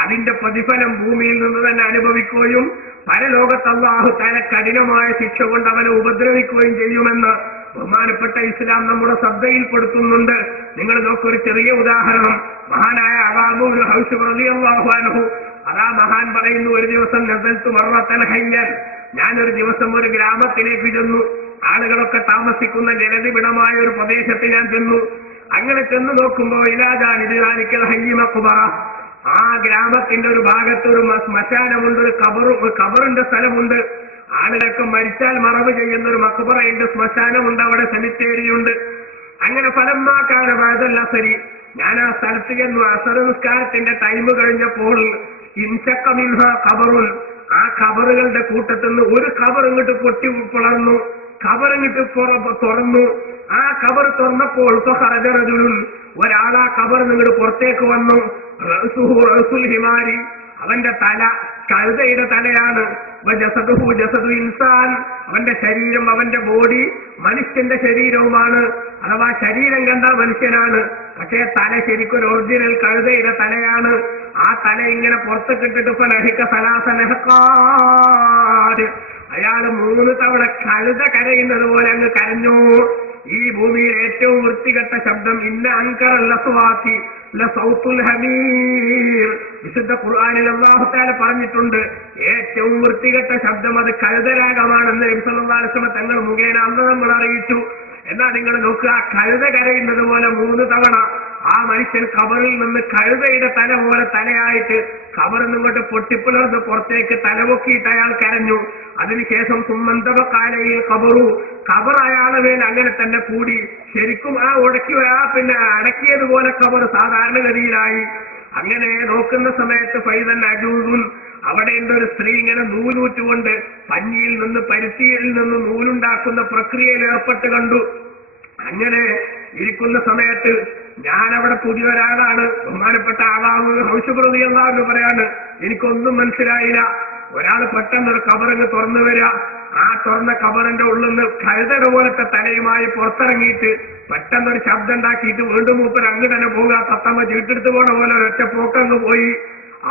അതിന്റെ പ്രതിഫലം ഭൂമിയിൽ നിന്ന് തന്നെ അനുഭവിക്കുകയും പരലോകത്ത് അല്ലാഹു തആല കഠിനമായ ശിക്ഷ കൊണ്ട് അവനെ ഉപദ്രവിക്കുകയും ചെയ്യുമെന്ന് ബഹുമാനപ്പെട്ട ഇസ്ലാം നമ്മുടെ ശ്രദ്ധയിൽപ്പെടുത്തുന്നുണ്ട്. നിങ്ങൾ നോക്കൊരു ചെറിയ ഉദാഹരണം. മഹാനായ അബൂബക്കർ ഹൗസ് റളിയല്ലാഹു അൻഹു, അതാ മഹാൻ പറയുന്നു, ഒരു ദിവസം നസൽതു മർറത്തൻ ഹയ്യൻ, ഞാനൊരു ദിവസം ഒരു ഗ്രാമത്തിലേക്ക് ചെന്നു. ആളുകളൊക്കെ താമസിക്കുന്ന ജനനിബിഡമായ ഒരു പ്രദേശത്ത് ഞാൻ ചെന്നു. അങ്ങനെ ചെന്ന് നോക്കുമ്പോൾ ഇലാദാനിക്കൽ ഹയ്യ മഖ്ബറ, ആ ഗ്രാമത്തിന്റെ ഒരു ഭാഗത്ത് ഒരു ശ്മശാനമുണ്ട്, ഒരു ഖബറിന്റെ സ്ഥലമുണ്ട്. ആളുകൾക്ക് മരിച്ചാൽ മറവ് ചെയ്യുന്ന ഒരു മഖ്ബറയുണ്ട്, ശ്മശാനമുണ്ട്, അവിടെ സെമിത്തേരിയുണ്ട്. അങ്ങനെ ഫലമാക്കാന വഴതല്ല ശരി, ഞാൻ ആ സ്ഥലത്ത് ചെന്നു. അസർ നിസ്കാരത്തിന്റെ ടൈം കഴിഞ്ഞപ്പോൾ ഇൻസക്ക മിൻഹ ഖബറുൻ, ആ ഖബറുകളുടെ കൂട്ടത്തിൽ നിന്ന് ഒരു ഖബർ ഇങ്ങോട്ട് പൊട്ടി പിളർന്നു, ഖബർ ഇങ്ങോട്ട് തുറന്നു. ആ ഖബർ തുറന്നപ്പോൾ ഒരാൾ ആ ഖബർ നിങ്ങോട്ട് പുറത്തേക്ക് വന്നു. റസൂൽ ഹിമാരി, അവന്റെ തല കഴുതയുടെ തലയാണ്. ജസദു ഇൻസാൻ, അവന്റെ ശരീരം, അവന്റെ ബോഡി മനുഷ്യന്റെ ശരീരവുമാണ്. അഥവാ ശരീരം കണ്ട മനുഷ്യനാണ്, പക്ഷേ തല ശരിക്കൊരു ഒറിജിനൽ കഴുതയുടെ തലയാണ്. ആ തല ഇങ്ങനെ പുറത്തേക്കിട്ടിട്ട് അയാള് 3 തവണ കഴുത കരയുന്നത് പോലെ അങ്ങ് കരഞ്ഞു. ഈ ഭൂമിയിൽ ഏറ്റവും വൃത്തികെട്ട ശബ്ദം ഇന്ന അൻകറല്ലസ്വാത്തി ലസൗത്തുൽ ഹമീർ, വിശുദ്ധ ഖുർആനിൽ അല്ലാഹു തആല പറഞ്ഞിട്ടുണ്ട്, ഏറ്റവും വൃത്തികെട്ട ശബ്ദം അത് കഴുതരാഗമാണെന്ന് നബി സല്ലല്ലാഹു അലൈഹി വസല്ലം തങ്ങൾ മുഖേന അന്ന് നമ്മൾ അറിയിച്ചു. എന്നാൽ നിങ്ങൾ നോക്കുക, കഴുത കരയുന്നത് പോലെ 3 തവണ ആ മനുഷ്യൻ ഖബറിൽ നിന്ന് കഴുതയുടെ തല പോലെ തലയായിട്ട് ഖബറിൽ നിന്നിങ്ങോട്ട് പൊട്ടിപ്പിളർന്ന് പുറത്തേക്ക് തലപൊക്കിയിട്ട് അയാൾ കരഞ്ഞു. അതിനുശേഷം സുമ്മന്തവക്കാലയിൽ ഖബർ അയാളെ മേൽ അങ്ങനെ തന്നെ കൂടി. ശരിക്കും ആ പിന്നെ അടക്കിയതുപോലെ ഖബർ സാധാരണഗതിയിലായി. അങ്ങനെ നോക്കുന്ന സമയത്ത് ഫൈദൻ അജൂസുൻ, അവിടെ ഒരു സ്ത്രീ ഇങ്ങനെ നൂലൂറ്റുകൊണ്ട് പഞ്ഞിയിൽ നിന്ന് പരുത്തിയിൽ നിന്ന് നൂലുണ്ടാക്കുന്ന പ്രക്രിയയിൽ ഏർപ്പെട്ട് കണ്ടു. അങ്ങനെ ഇരിക്കുന്ന സമയത്ത് ഞാനവിടെ പുതിയൊരാളാണ്. ബഹുമാനപ്പെട്ട ആളാവ് ഹൗസുപ്രതി എന്താന്ന് പറയാണ്, എനിക്കൊന്നും മനസ്സിലായില്ല. ഒരാൾ പെട്ടെന്നൊരു കബറിന് തുറന്നു വരിക, ആ തുറന്ന കബറിന്റെ ഉള്ളിൽ നിന്ന് കഴുതയുടെ പോലത്തെ തലയുമായി പുറത്തിറങ്ങിയിട്ട് പെട്ടെന്നൊരു ശബ്ദം ഉണ്ടാക്കിയിട്ട് വീണ്ടും മൂപ്പർ അങ്ങ് തന്നെ പോവുക. തത്തമ്മ ചീട്ടെടുത്ത് പോണ പോലെ ഒരൊറ്റ പോക്കങ്ങ് പോയി.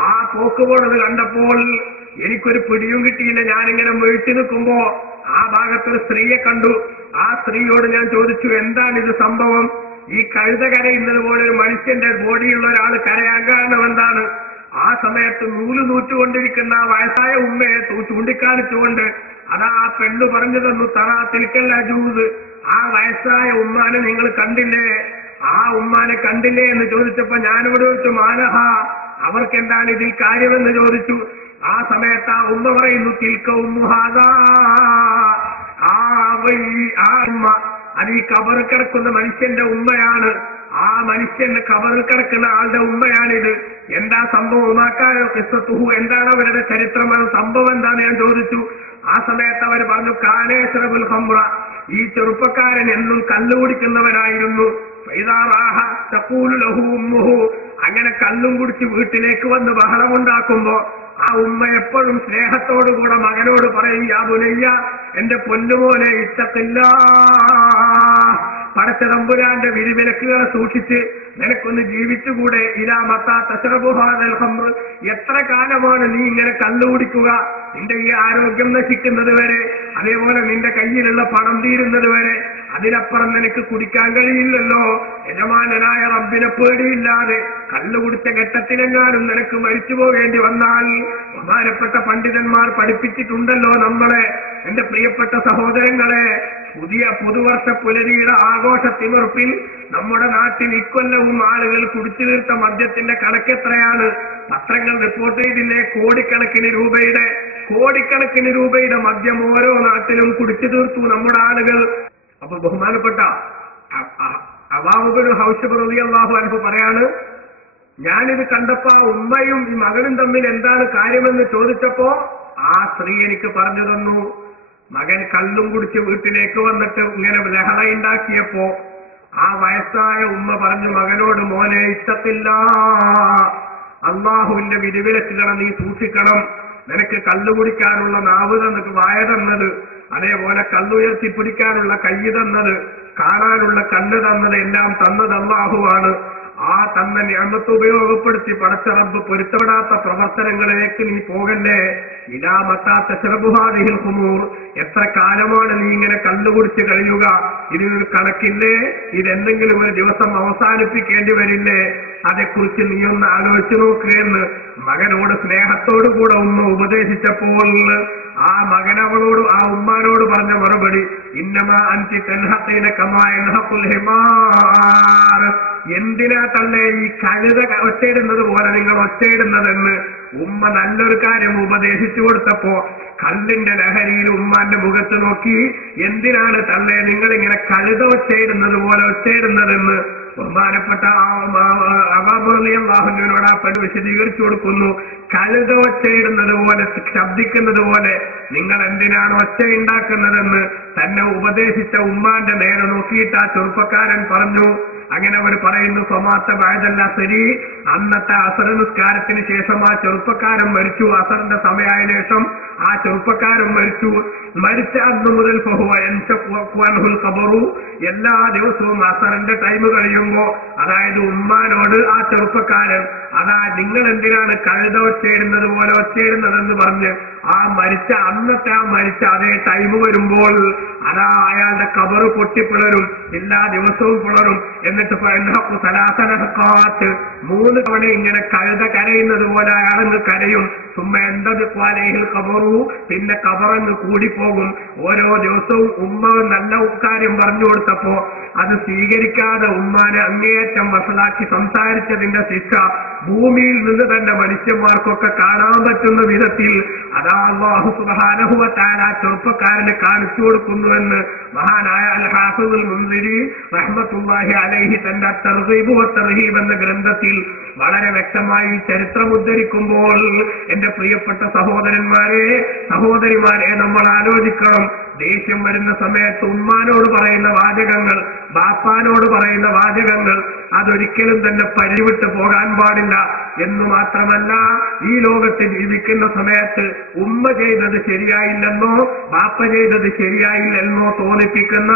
ആ പോക്ക് പോണത് കണ്ടപ്പോൾ എനിക്കൊരു പിടിയും കിട്ടിയില്ല. ഞാനിങ്ങനെ വീഴ്ത്തി നിൽക്കുമ്പോ ആ ഭാഗത്തൊരു സ്ത്രീയെ കണ്ടു. ആ സ്ത്രീയോട് ഞാൻ ചോദിച്ചു, എന്താണിത് സംഭവം? ഈ കഴുത കരയുന്നത് പോലെ ഒരു മനുഷ്യന്റെ ബോഡിയുള്ള ഒരാൾ കരയാൻ കാരണം എന്താണ്? ആ സമയത്ത് നൂറ്റുകൊണ്ടിരിക്കുന്ന വയസ്സായ ഉമ്മയെ ചൂണ്ടിക്കാണിച്ചുകൊണ്ട് അതാ ആ പെണ്ണു പറഞ്ഞു തന്നു, തറ തിൽക്കൽ അജൂസ്, ആ വയസ്സായ ഉമ്മാനെ നിങ്ങൾ കണ്ടില്ലേ? ആ ഉമ്മാനെ കണ്ടില്ലേ എന്ന് ചോദിച്ചപ്പോ ഞാനിവിടെ ചോദിച്ചു, മാനഹ, അവർക്ക് എന്താണ് ഇതിൽ കാര്യമെന്ന് ചോദിച്ചു. ആ സമയത്ത് ആ ഉമ്മ പറയുന്നു, തിൽക്ക ഉമ്മുഹാദാ, ആ ഉമ്മ അത് ഈ കബറിൽ കിടക്കുന്ന മനുഷ്യന്റെ ഉമ്മയാണ്. ആ മനുഷ്യന്റെ കബറിൽ കിടക്കുന്ന ആളുടെ ഉമ്മയാണിത്. എന്താ സംഭവം? കിസ്സത്തുഹു, എന്താണ് അവരുടെ ചരിത്രം, സംഭവം എന്താണ് ഞാൻ ചോദിച്ചു. ആ സമയത്ത് അവർ പറഞ്ഞു, കാനേശ്വരബുൽ ഹംറ, ഈ ചെറുപ്പക്കാരൻ എന്നും കല്ല് കുടിക്കുന്നവനായിരുന്നു. അങ്ങനെ കല്ലും കുടിച്ച് വീട്ടിലേക്ക് വന്ന് ബഹളമുണ്ടാക്കുമ്പോ ആ ഉമ്മ എപ്പോഴും സ്നേഹത്തോടുകൂടെ മകനോട് പറയും, യാ ബുനയ്യ, എന്റെ പൊന്നുമോനെ, ഇത്തഖില്ലാ, പടച്ച തമ്പുരാന്റെ വിരിവിലക്കുകളെ സൂക്ഷിച്ച് നിനക്കൊന്ന് ജീവിച്ചുകൂടെ? ഇലാ മത്താ തശ്റബു ഹാദൽ ഖംർ, എത്ര കാലമാണ് നീ ഇങ്ങനെ കള്ളു കുടിക്കുക? നിന്റെ ഈ ആരോഗ്യം നശിക്കുന്നത് വരെ, അതേപോലെ നിന്റെ കയ്യിലുള്ള പണം തീരുന്നത് വരെ. അതിനപ്പുറം നിനക്ക് കുടിക്കാൻ കഴിയില്ലല്ലോ. യജമാനനായ റബ്ബിനെ പേടിയില്ലാതെ കള്ളു കുടിച്ച ഘട്ടത്തിലെങ്ങാനും നിനക്ക് മരിച്ചു പോകേണ്ടി വന്നാൽ, ബഹുമാനപ്പെട്ട പണ്ഡിതന്മാർ പഠിപ്പിച്ചിട്ടുണ്ടല്ലോ നമ്മളെ. എന്റെ പ്രിയപ്പെട്ട സഹോദരങ്ങളെ, പുതിയ പുതുവർഷ പുലരിയുടെ ആഘോഷത്തിമുറപ്പിൽ നമ്മുടെ നാട്ടിൽ ഇക്കൊല്ലവും ആളുകൾ കുടിച്ചു തീർത്ത മദ്യത്തിന്റെ കണക്കെത്രയാണ്? പത്രങ്ങൾ റിപ്പോർട്ട് ചെയ്തില്ലേ? കോടിക്കണക്കിന് രൂപയുടെ മദ്യം ഓരോ നാട്ടിലും കുടിച്ചു തീർത്തു നമ്മുടെ ആളുകൾ. അപ്പൊ ബഹുമാനപ്പെട്ട അബൂബക്കർ ഹൗസ് റളിയല്ലാഹു അൻഹു പറയാണ്, ഞാനിത് കണ്ടപ്പോ ആ ഉമ്മയും ഈ മകനും തമ്മിൽ എന്താണ് കാര്യമെന്ന് ചോദിച്ചപ്പോ ആ സ്ത്രീ എനിക്ക് പറഞ്ഞു തന്നു, മകൻ കള്ളും കുടിച്ച് വീട്ടിലേക്ക് വന്നിട്ട് ഇങ്ങനെ ലഹളയുണ്ടാക്കിയപ്പോ ആ വയസ്സായ ഉമ്മ പറഞ്ഞു മകനോട്, മോനെ, ഇത്തഖില്ലാ, അള്ളാഹുവിന്റെ വിധിവിലക്കുകളെ നീ സൂക്ഷിക്കണം. നിനക്ക് കള്ളു കുടിക്കാനുള്ള നാവ് തന്നിട്ട് വായ തന്നത്, അതേപോലെ കല്ലുയർത്തിപ്പിടിക്കാനുള്ള കൈ തന്നത്, കാണാനുള്ള കണ്ണ് തന്നത്, എല്ലാം തന്നത് അള്ളാഹുവാണ്. ആ തന്ന നിഅമത്ത് ഉപയോഗപ്പെടുത്തി പടച്ച റബ്ബ് പൊരുത്തപ്പെടാത്ത പ്രവർത്തനങ്ങളിലേക്ക് നീ പോകല്ലേ. ഇലാ മത്താ തശ്റബു ഹാദിഹിൽ ഖുമൂർ, എത്ര കാലമാണ് നീ ഇങ്ങനെ കണ്ടുകുടിച്ച് കഴിയുക? ഇതിനൊരു കണക്കില്ലേ? ഇതെന്തെങ്കിലും ഒരു ദിവസം അവസാനിപ്പിക്കേണ്ടി വരില്ലേ? അതേക്കുറിച്ച് നീ ഒന്ന് ആലോചിച്ചു നോക്കുകയെന്ന് മകനോട് സ്നേഹത്തോടു കൂടെ ഉമ്മ ഉപദേശിച്ചപ്പോൾ ആ മകൻ അവളോട് ആ ഉമ്മാനോട് പറഞ്ഞ മറുപടി ഇന്നമാ അൻതി തൻഹഖീന കമാ യൻഹഖുൽ ഹിമാർ, എന്തിനാ തള്ളേ ഈ കഴുത ഒച്ചയിടുന്നത് പോലെ നിങ്ങൾ ഒച്ചയിടുന്നതെന്ന് ഉമ്മ നല്ലൊരു കാര്യം ഉപദേശിച്ചു കൊടുത്തപ്പോ കല്ലിന്റെ ലഹരിയിൽ ഉമ്മാന്റെ മുഖത്ത് നോക്കി, എന്തിനാണ് തള്ളേ നിങ്ങൾ ഇങ്ങനെ കഴുത ഒച്ചയിടുന്നത് പോലെ ഒച്ചയിടുന്നതെന്ന് ബഹുമാനപ്പെട്ട അള്ളാഹുവിനോട് ആ പെണ്ണ് വിശദീകരിച്ചു കൊടുക്കുന്നു. കഴുത ഒച്ചയിടുന്നത് പോലെ ശബ്ദിക്കുന്നത് പോലെ നിങ്ങൾ എന്തിനാണ് ഒച്ചയുണ്ടാക്കുന്നതെന്ന് തന്നെ ഉപദേശിച്ച ഉമ്മാന്റെ നേരെ നോക്കിയിട്ട് ആ ചെറുപ്പക്കാരൻ പറഞ്ഞു. അങ്ങനെ അവർ പറയുന്നു സമാത്ത ബായതല്ല ശരി, അന്നത്തെ അസർ നിസ്കാരത്തിന് ശേഷം ആ ചെറുപ്പക്കാരൻ മരിച്ചു. അസറിന്റെ സമയമായ ശേഷം ആ ചെറുപ്പക്കാരൻ മരിച്ചു. മരിച്ച അന്ന് മുതൽ ഖബറു, എല്ലാ ദിവസവും അസറിന്റെ ടൈം കഴിയുമ്പോ അതായത് ഉമ്മാനോട് ആ ചെറുപ്പക്കാരൻ നിങ്ങൾ എന്തിനാണ് കഴുത ഒച്ചയിടുന്നത് പോലെ ഒച്ചയിടുന്നതെന്ന് പറഞ്ഞ് ആ മരിച്ച അതേ ടൈം വരുമ്പോൾ അയാളുടെ കബറ് പൊട്ടിപ്പിളരും, എല്ലാ ദിവസവും പിളരും. എന്നിട്ട് 3 തവണ ഇങ്ങനെ കഴുത കരയുന്നത് പോലെ അയാളങ്ങ് കരയും. സുമ്മ എന്തത് ക്വാലയിൽ കബറു, പിന്നെ കബറങ്ങ് കൂടിപ്പോകും. ഓരോ ദിവസവും ഉമ്മ നല്ല കാര്യം പറഞ്ഞു കൊടുത്തപ്പോ അത് സ്വീകരിക്കാതെ ഉമ്മാനെ അങ്ങേയറ്റം വഷളാക്കി സംസാരിച്ചതിന്റെ ശിക്ഷ ഭൂമിയിൽ നിന്ന് തന്നെ മനുഷ്യന്മാർക്കൊക്കെ കാണാൻ പറ്റുന്ന വിധത്തിൽ അതാ അല്ലാഹു സുബ്ഹാനഹു വ തആല ചെറുപ്പക്കാരന് കാണിച്ചു കൊടുക്കുന്നുവെന്ന് മഹാനായ അൽ ഹാഫിദുൽ മുൻസിരി റഹ്മത്തുള്ളാഹി അലൈഹി തന്റെ തർഗീബ് വ തർഹീബ് എന്ന ഗ്രന്ഥത്തിൽ വളരെ വ്യക്തമായി ചരിത്രം ഉദ്ധരിക്കുമ്പോൾ എന്റെ പ്രിയപ്പെട്ട സഹോദരിമാരെ നമ്മൾ ആലോചിക്കണം. ദേഷ്യം വരുന്ന സമയത്ത് ഉമ്മാനോട് പറയുന്ന വാചകങ്ങൾ, ബാപ്പാനോട് പറയുന്ന വാചകങ്ങൾ അതൊരിക്കലും തന്നെ പരിവിട്ട് പോകാൻ പാടില്ല. എന്നു മാത്രമല്ല, ഈ ലോകത്ത് ജീവിക്കുന്ന സമയത്ത് ഉമ്മ ചെയ്തത് ശരിയായില്ലെന്നോ ബാപ്പ ചെയ്തത് ശരിയായില്ലെന്നോ തോന്നിപ്പിക്കുന്ന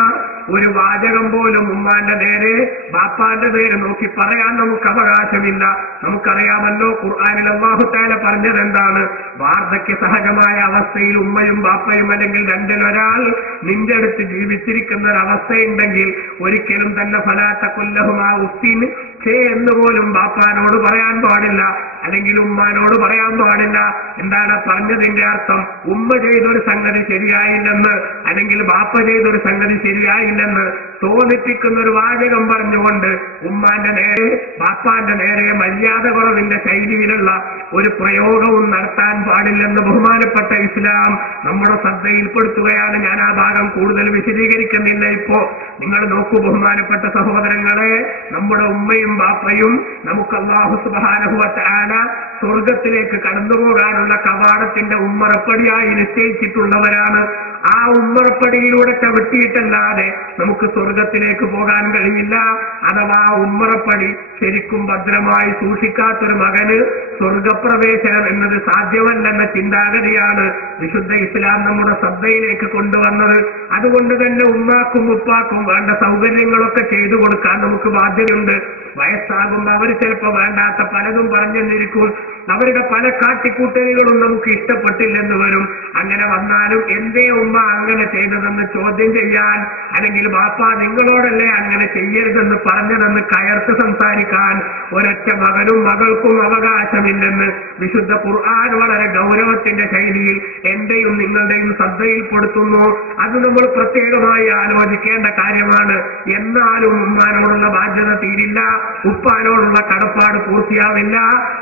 ഒരു വാചകം പോലും ഉമ്മാന്റെ നേരെ ബാപ്പാന്റെ നേരെ നോക്കി പറയാൻ നമുക്ക് അവകാശമില്ല. നമുക്കറിയാമല്ലോ ഖുർആനിൽ അല്ലാഹു തആല പറഞ്ഞത് എന്താണ്? വാർദ്ധക്യ സഹജമായ അവസ്ഥയിൽ ഉമ്മയും ബാപ്പയും അല്ലെങ്കിൽ രണ്ടിലൊരാൾ നിന്റെ അടുത്ത് ജീവിച്ചിരിക്കുന്ന ഒരവസ്ഥയുണ്ടെങ്കിൽ ഒരിക്കലും തന്നെ ഫലാത്ത കൊല്ലഹുമാ ഉഫ്ഫിൻ എന്ന് പോലും ബാപ്പാനോട് പറയാൻ പാടില്ല, അല്ലെങ്കിൽ ഉമ്മാനോട് പറയാൻ പാടില്ല. എന്താണ് പറഞ്ഞതിന്റെ അർത്ഥം? ഉമ്മ ചെയ്തൊരു സംഗതി ശരിയായില്ലെന്ന് അല്ലെങ്കിൽ ബാപ്പ ചെയ്തൊരു സംഗതി ശരിയായില്ലെന്ന് തോന്നിപ്പിക്കുന്ന ഒരു വാചകം പറഞ്ഞുകൊണ്ട് ഉമ്മാന്റെ നേരെ ബാപ്പാന്റെ നേരെ മര്യാദ കുറവിന്റെ ശൈലിയിലുള്ള ഒരു പ്രയോഗവും നടത്താൻ പാടില്ലെന്ന് ബഹുമാനപ്പെട്ട ഇസ്ലാം നമ്മുടെ ശ്രദ്ധയിൽപ്പെടുത്തുകയാണ്. ഞാൻ ആ ഭാഗം കൂടുതൽ വിശദീകരിക്കുന്നില്ല. ഇപ്പോ നിങ്ങൾ നോക്കൂ ബഹുമാനപ്പെട്ട സഹോദരങ്ങളെ, നമ്മുടെ ഉമ്മയും ബാപ്പയും നമുക്ക് അല്ലാഹു സുബ്ഹാനഹു വ തആല സ്വർഗത്തിലേക്ക് കടന്നുപോകാനുള്ള കവാടത്തിന്റെ ഉമ്മറപ്പടിയായി നിശ്ചയിച്ചിട്ടുള്ളവരാണ്. ആ ഉമ്മറപ്പടിയിലൂടെ ചവിട്ടിയിട്ടല്ലാതെ നമുക്ക് സ്വർഗത്തിലേക്ക് പോകാൻ കഴിയില്ല. അഥവാ ഉമ്മറപ്പടി ശരിക്കും ഭദ്രമായി സൂക്ഷിക്കാത്തൊരു മകന് സ്വർഗപ്രവേശനം എന്നത് സാധ്യമല്ലെന്ന ചിന്താഗതിയാണ് വിശുദ്ധ ഇസ്ലാം നമ്മുടെ ശ്രദ്ധയിലേക്ക് കൊണ്ടുവന്നത്. അതുകൊണ്ട് തന്നെ ഉമ്മാക്കും ഉപ്പാക്കും വേണ്ട സൗകര്യങ്ങളൊക്കെ ചെയ്തു കൊടുക്കാൻ നമുക്ക് ബാധ്യതയുണ്ട്. വയസ്സാകുമ്പോൾ അവർ ചിലപ്പോൾ വേണ്ടാത്ത പലതും പറഞ്ഞെന്നിരിക്കും. അവരുടെ പല കാട്ടിക്കൂട്ടലുകളും നമുക്ക് ഇഷ്ടപ്പെട്ടില്ലെന്ന് വരും. അങ്ങനെ വന്നാലും എന്തേ ഉമ്മ അങ്ങനെ ചെയ്തതെന്ന് ചോദ്യം ചെയ്യാൻ, അല്ലെങ്കിൽ ബാപ്പ നിങ്ങളോടല്ലേ അങ്ങനെ ചെയ്യരുതെന്ന് പറഞ്ഞതെന്ന് കയർത്ത് സംസാരിക്കാൻ ഒരൊറ്റ മകനും മകൾക്കും അവകാശമില്ലെന്ന് വിശുദ്ധ ഖുർആൻ വളരെ ഗൗരവത്തിന്റെ ശൈലിയിൽ എന്റെയും നിങ്ങളുടെയും ശ്രദ്ധയിൽപ്പെടുത്തുന്നു. അത് നമ്മൾ പ്രത്യേകമായി ആലോചിക്കേണ്ട കാര്യമാണ്. എന്നാലും ഉമ്മാനോടുള്ള ബാധ്യത തീരില്ല, ഉപ്പാനോടുള്ള കടപ്പാട് പൂർത്തിയാവില്ല.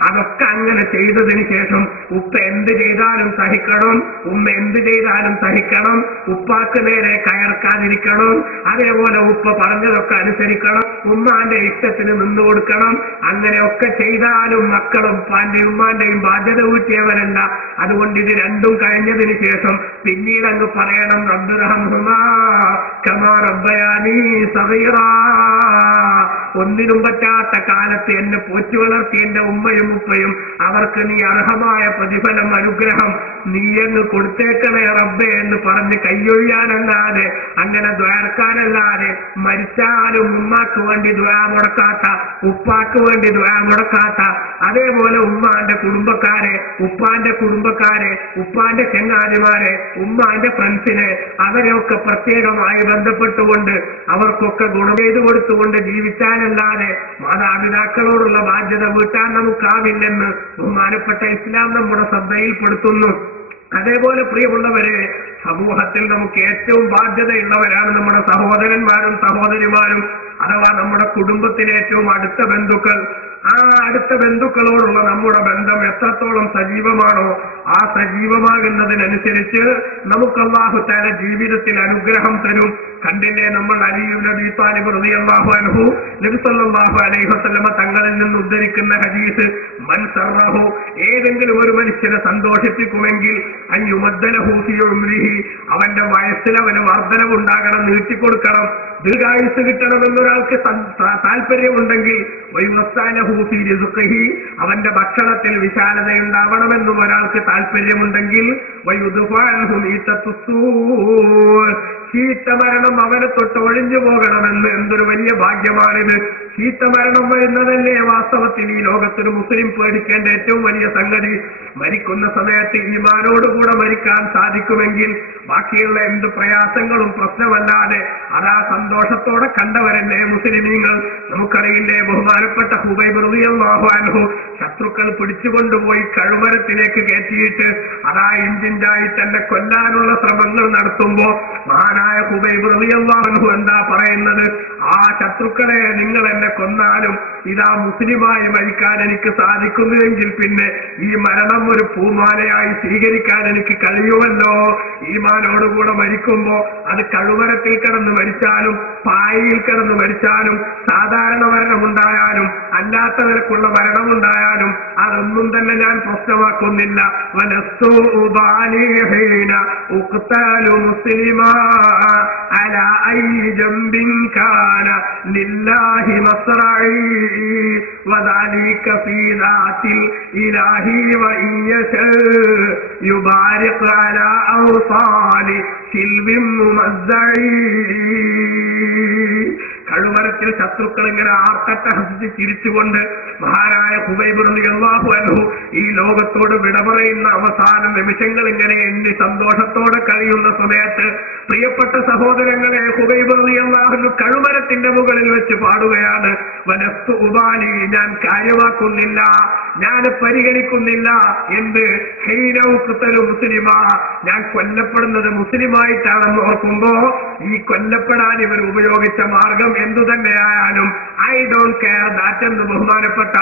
അതൊക്കെ അങ്ങനെ ചെയ്തതിന് ശേഷം ഉപ്പ എന്ത് ചെയ്താലും സഹിക്കണം, ഉമ്മ എന്ത് ചെയ്താലും സഹിക്കണം, ഉപ്പാക്ക് നേരെ കയർക്കാതിരിക്കണം. അതേപോലെ ഉപ്പ പറഞ്ഞതൊക്കെ അനുസരിക്കണം, ഉമ്മാന്റെ ഇഷ്ടത്തിന് നിന്നു കൊടുക്കണം. അങ്ങനെയൊക്കെ ചെയ്താലും മക്കളും ഉപ്പാന്റെയും ഉമ്മാന്റെയും ബാധ്യത ഊറ്റിയവരല്ല. അതുകൊണ്ട് ഇത് രണ്ടും കഴിഞ്ഞതിന് ശേഷം പിന്നീട് അങ്ങ് പറയണം റബ്ബിർഹംഹുമാ കമാ റബ്ബയാനീ സഗീറാ, ഒന്നിനും പറ്റാത്ത കാലത്ത് എന്നെ പോറ്റി വളർത്തി എന്റെ ഉമ്മയും ഉപ്പയും അവർക്ക് നീ അർഹമായ പ്രതിഫലം അനുഗ്രഹം നീ എന്ന് കൊടുത്തേക്കണേ റബ്ബേ എന്ന് പറഞ്ഞ് കൈയൊഴിയാനല്ലാതെ അങ്ങനെ ദ്വാരക്കാനല്ലാതെ മരിച്ചാലും ഉമ്മാക്ക് വേണ്ടി ദ്വാ മുടക്കാത്ത, ഉപ്പാക്ക് വേണ്ടി ദ്വാ മുടക്കാത്ത, അതേപോലെ ഉമ്മാന്റെ കുടുംബക്കാരെ, ഉപ്പാന്റെ കുടുംബക്കാരെ, ഉപ്പാന്റെ ചെങ്ങാതിമാരെ, ഉമ്മാന്റെ ഫ്രണ്ട്സിനെ അവരെയൊക്കെ പ്രത്യേകമായി ബന്ധപ്പെട്ടുകൊണ്ട് അവർക്കൊക്കെ ഗുണം ചെയ്തു കൊടുത്തുകൊണ്ട് ജീവിച്ചാലല്ലാതെ മാതാപിതാക്കളോടുള്ള ബാധ്യത വീട്ടാൻ നമുക്കാവില്ലെന്ന് ബഹുമാനപ്പെട്ട ഇസ്ലാം നമ്മുടെ ശ്രദ്ധയിൽപ്പെടുത്തുന്നു. അതേപോലെ പ്രിയമുള്ളവരെ, സമൂഹത്തിൽ നമുക്ക് ഏറ്റവും ബാധ്യതയുള്ളവരാണ് നമ്മുടെ സഹോദരന്മാരും സഹോദരിമാരും, അഥവാ നമ്മുടെ കുടുംബത്തിലെ ഏറ്റവും അടുത്ത ബന്ധുക്കൾ. ആ അടുത്ത ബന്ധുക്കളോടുള്ള നമ്മുടെ ബന്ധം എത്രത്തോളം സജീവമാണോ ആ സജീവമാകുന്നതിനനുസരിച്ച് നമുക്ക് അല്ലാഹു തആല ജീവിതത്തിൽ അനുഗ്രഹം തരും. കണ്ടില്ലേ, നമ്മൾ അലി ഇബ്നു അബീ ത്വാലിബ് റളിയല്ലാഹു അൻഹു നബി സല്ലല്ലാഹു അലൈഹി വസല്ലമ തങ്ങളിൽ നിന്ന് ഉദ്ധരിക്കുന്ന ഹദീസ്, മൻ സറഹു, ഏതെങ്കിലും ഒരു മനുഷ്യനെ സന്തോഷിപ്പിക്കുമെങ്കിൽ അയ്യുമദ്ദലഹു ഫീ ഉംരിഹി, അവന്റെ വയസ്സിൽ അവന് വർധനവുണ്ടാകണം, നീട്ടിക്കൊടുക്കണം, ദീർഘായുസ് കിട്ടണമെന്നൊരാൾക്ക് താല്പര്യമുണ്ടെങ്കിൽ വയുവസ്സാലഹു ഫീ റിസ്ഖിഹി, അവന്റെ ഭക്ഷണത്തിൽ വിശാലതയുണ്ടാവണമെന്നും ഒരാൾക്ക് താല്പര്യമുണ്ടെങ്കിൽ വയുദ്ഫഅൻഹു മീതത്തുസ്സൂ, ചീത്തമരണം അവനെ തൊട്ട് ഒഴിഞ്ഞു പോകണമെന്ന്. എന്തൊരു വലിയ ഭാഗ്യമാണിത്! ചീത്തമരണം വരുന്നതല്ലേ വാസ്തവത്തിൽ ഈ ലോകത്തൊരു മുസ്ലിം പേടിക്കേണ്ട ഏറ്റവും വലിയ സംഗതി. മരിക്കുന്ന സമയത്ത് ഈമാനോടുകൂടെ മരിക്കാൻ സാധിക്കുമെങ്കിൽ ബാക്കിയുള്ള എന്ത് പ്രയാസങ്ങളും പ്രശ്നമല്ലാതെ അതാ സന്തോഷത്തോടെ കണ്ടവരല്ലേ മുസ്ലിമീങ്ങൾ. നമുക്കറിയില്ലേ, ബഹുമാനപ്പെട്ട ഹുബൈബ് റളിയല്ലാഹു അൻഹു ശത്രുക്കൾ പിടിച്ചുകൊണ്ടുപോയി കഴുമരത്തിലേക്ക് കയറ്റിയിട്ട് അതാ ഇഞ്ചിഞ്ചായി തന്നെ കൊല്ലാനുള്ള ശ്രമങ്ങൾ നടത്തുമ്പോ മഹാനായ ഹുബൈബ് റളിയല്ലാഹു അൻഹു എന്താ പറയുന്നത്? ആ ശത്രുക്കളെ നിങ്ങൾ എന്നെ കൊന്നാലും ഇതാ മുസ്ലിമായി മരിക്കാൻ എനിക്ക് സാധിക്കുന്നുവെങ്കിൽ പിന്നെ ഈ മരണം ഒരു പൂമാലയായി സ്വീകരിക്കാൻ എനിക്ക് കഴിയുമല്ലോ. ഈമാനോടുകൂടെ മരിക്കുമ്പോ അത് കഴുമരത്തിൽ കിടന്ന് മരിച്ചാലും പായയിൽ കിടന്ന് മരിച്ചാലും സാധാരണ മരണമുണ്ടായാലും അല്ലാത്ത നിരക്കുള്ള മരണമുണ്ടായാലും അതൊന്നും തന്നെ ഞാൻ പ്രശ്നമാക്കുന്നില്ല. വലസ്തു ഉബാലിഹീന ഉഖ്തലു മുസ്ലിമാ അലാ അയ് ജംബിൻ കാന ലില്ലാഹി മസ്റഈ വദാലിക ഫീ ദാത്തിൽ ഇലാഹി വഇൻ യശാ യുബാരിക് അലാ ഔസാലി ശിൽബിൻ മുമസ്സഈ. കഴുമരത്തിൽ ശത്രുക്കൾ ഇങ്ങനെ ആർത്തട്ടഹസിച്ച് ചിരിച്ചുകൊണ്ട് മഹാനായ ഹുബൈബ് റളിയല്ലാഹു അൻഹു ഈ ലോകത്തോട് വിട പറയുന്ന അവസാന നിമിഷങ്ങൾ ഇങ്ങനെ എണ്ണി സന്തോഷത്തോടെ കഴിയുന്ന സമയത്ത് പ്രിയപ്പെട്ട സഹോദരങ്ങളെ, ഹുബൈബ് റളിയല്ലാഹു അൻഹു കഴുമരത്തിന്റെ മുകളിൽ വെച്ച് പാടുകയാണ്, വലസ്തു ഉബാലി, ഞാൻ കാര്യമാക്കുന്നില്ല, ഞാൻ പരിഗണിക്കുന്നില്ല. എന്ത്? ഹീനൗഖ്തലു മുസ്ലിമാ, ഞാൻ കൊല്ലപ്പെടുന്നത് മുസ്ലിമായിട്ടാണെന്ന് ഓർക്കുമ്പോ ഈ കൊല്ലപ്പെടാൻ ഇവർ ഉപയോഗിച്ച മാർഗം എന്തു തന്നെയായാലും ഐ ഡോണ്ട് കെയർ ദാറ്റ് എന്ന് ബഹുമാനപ്പെട്ട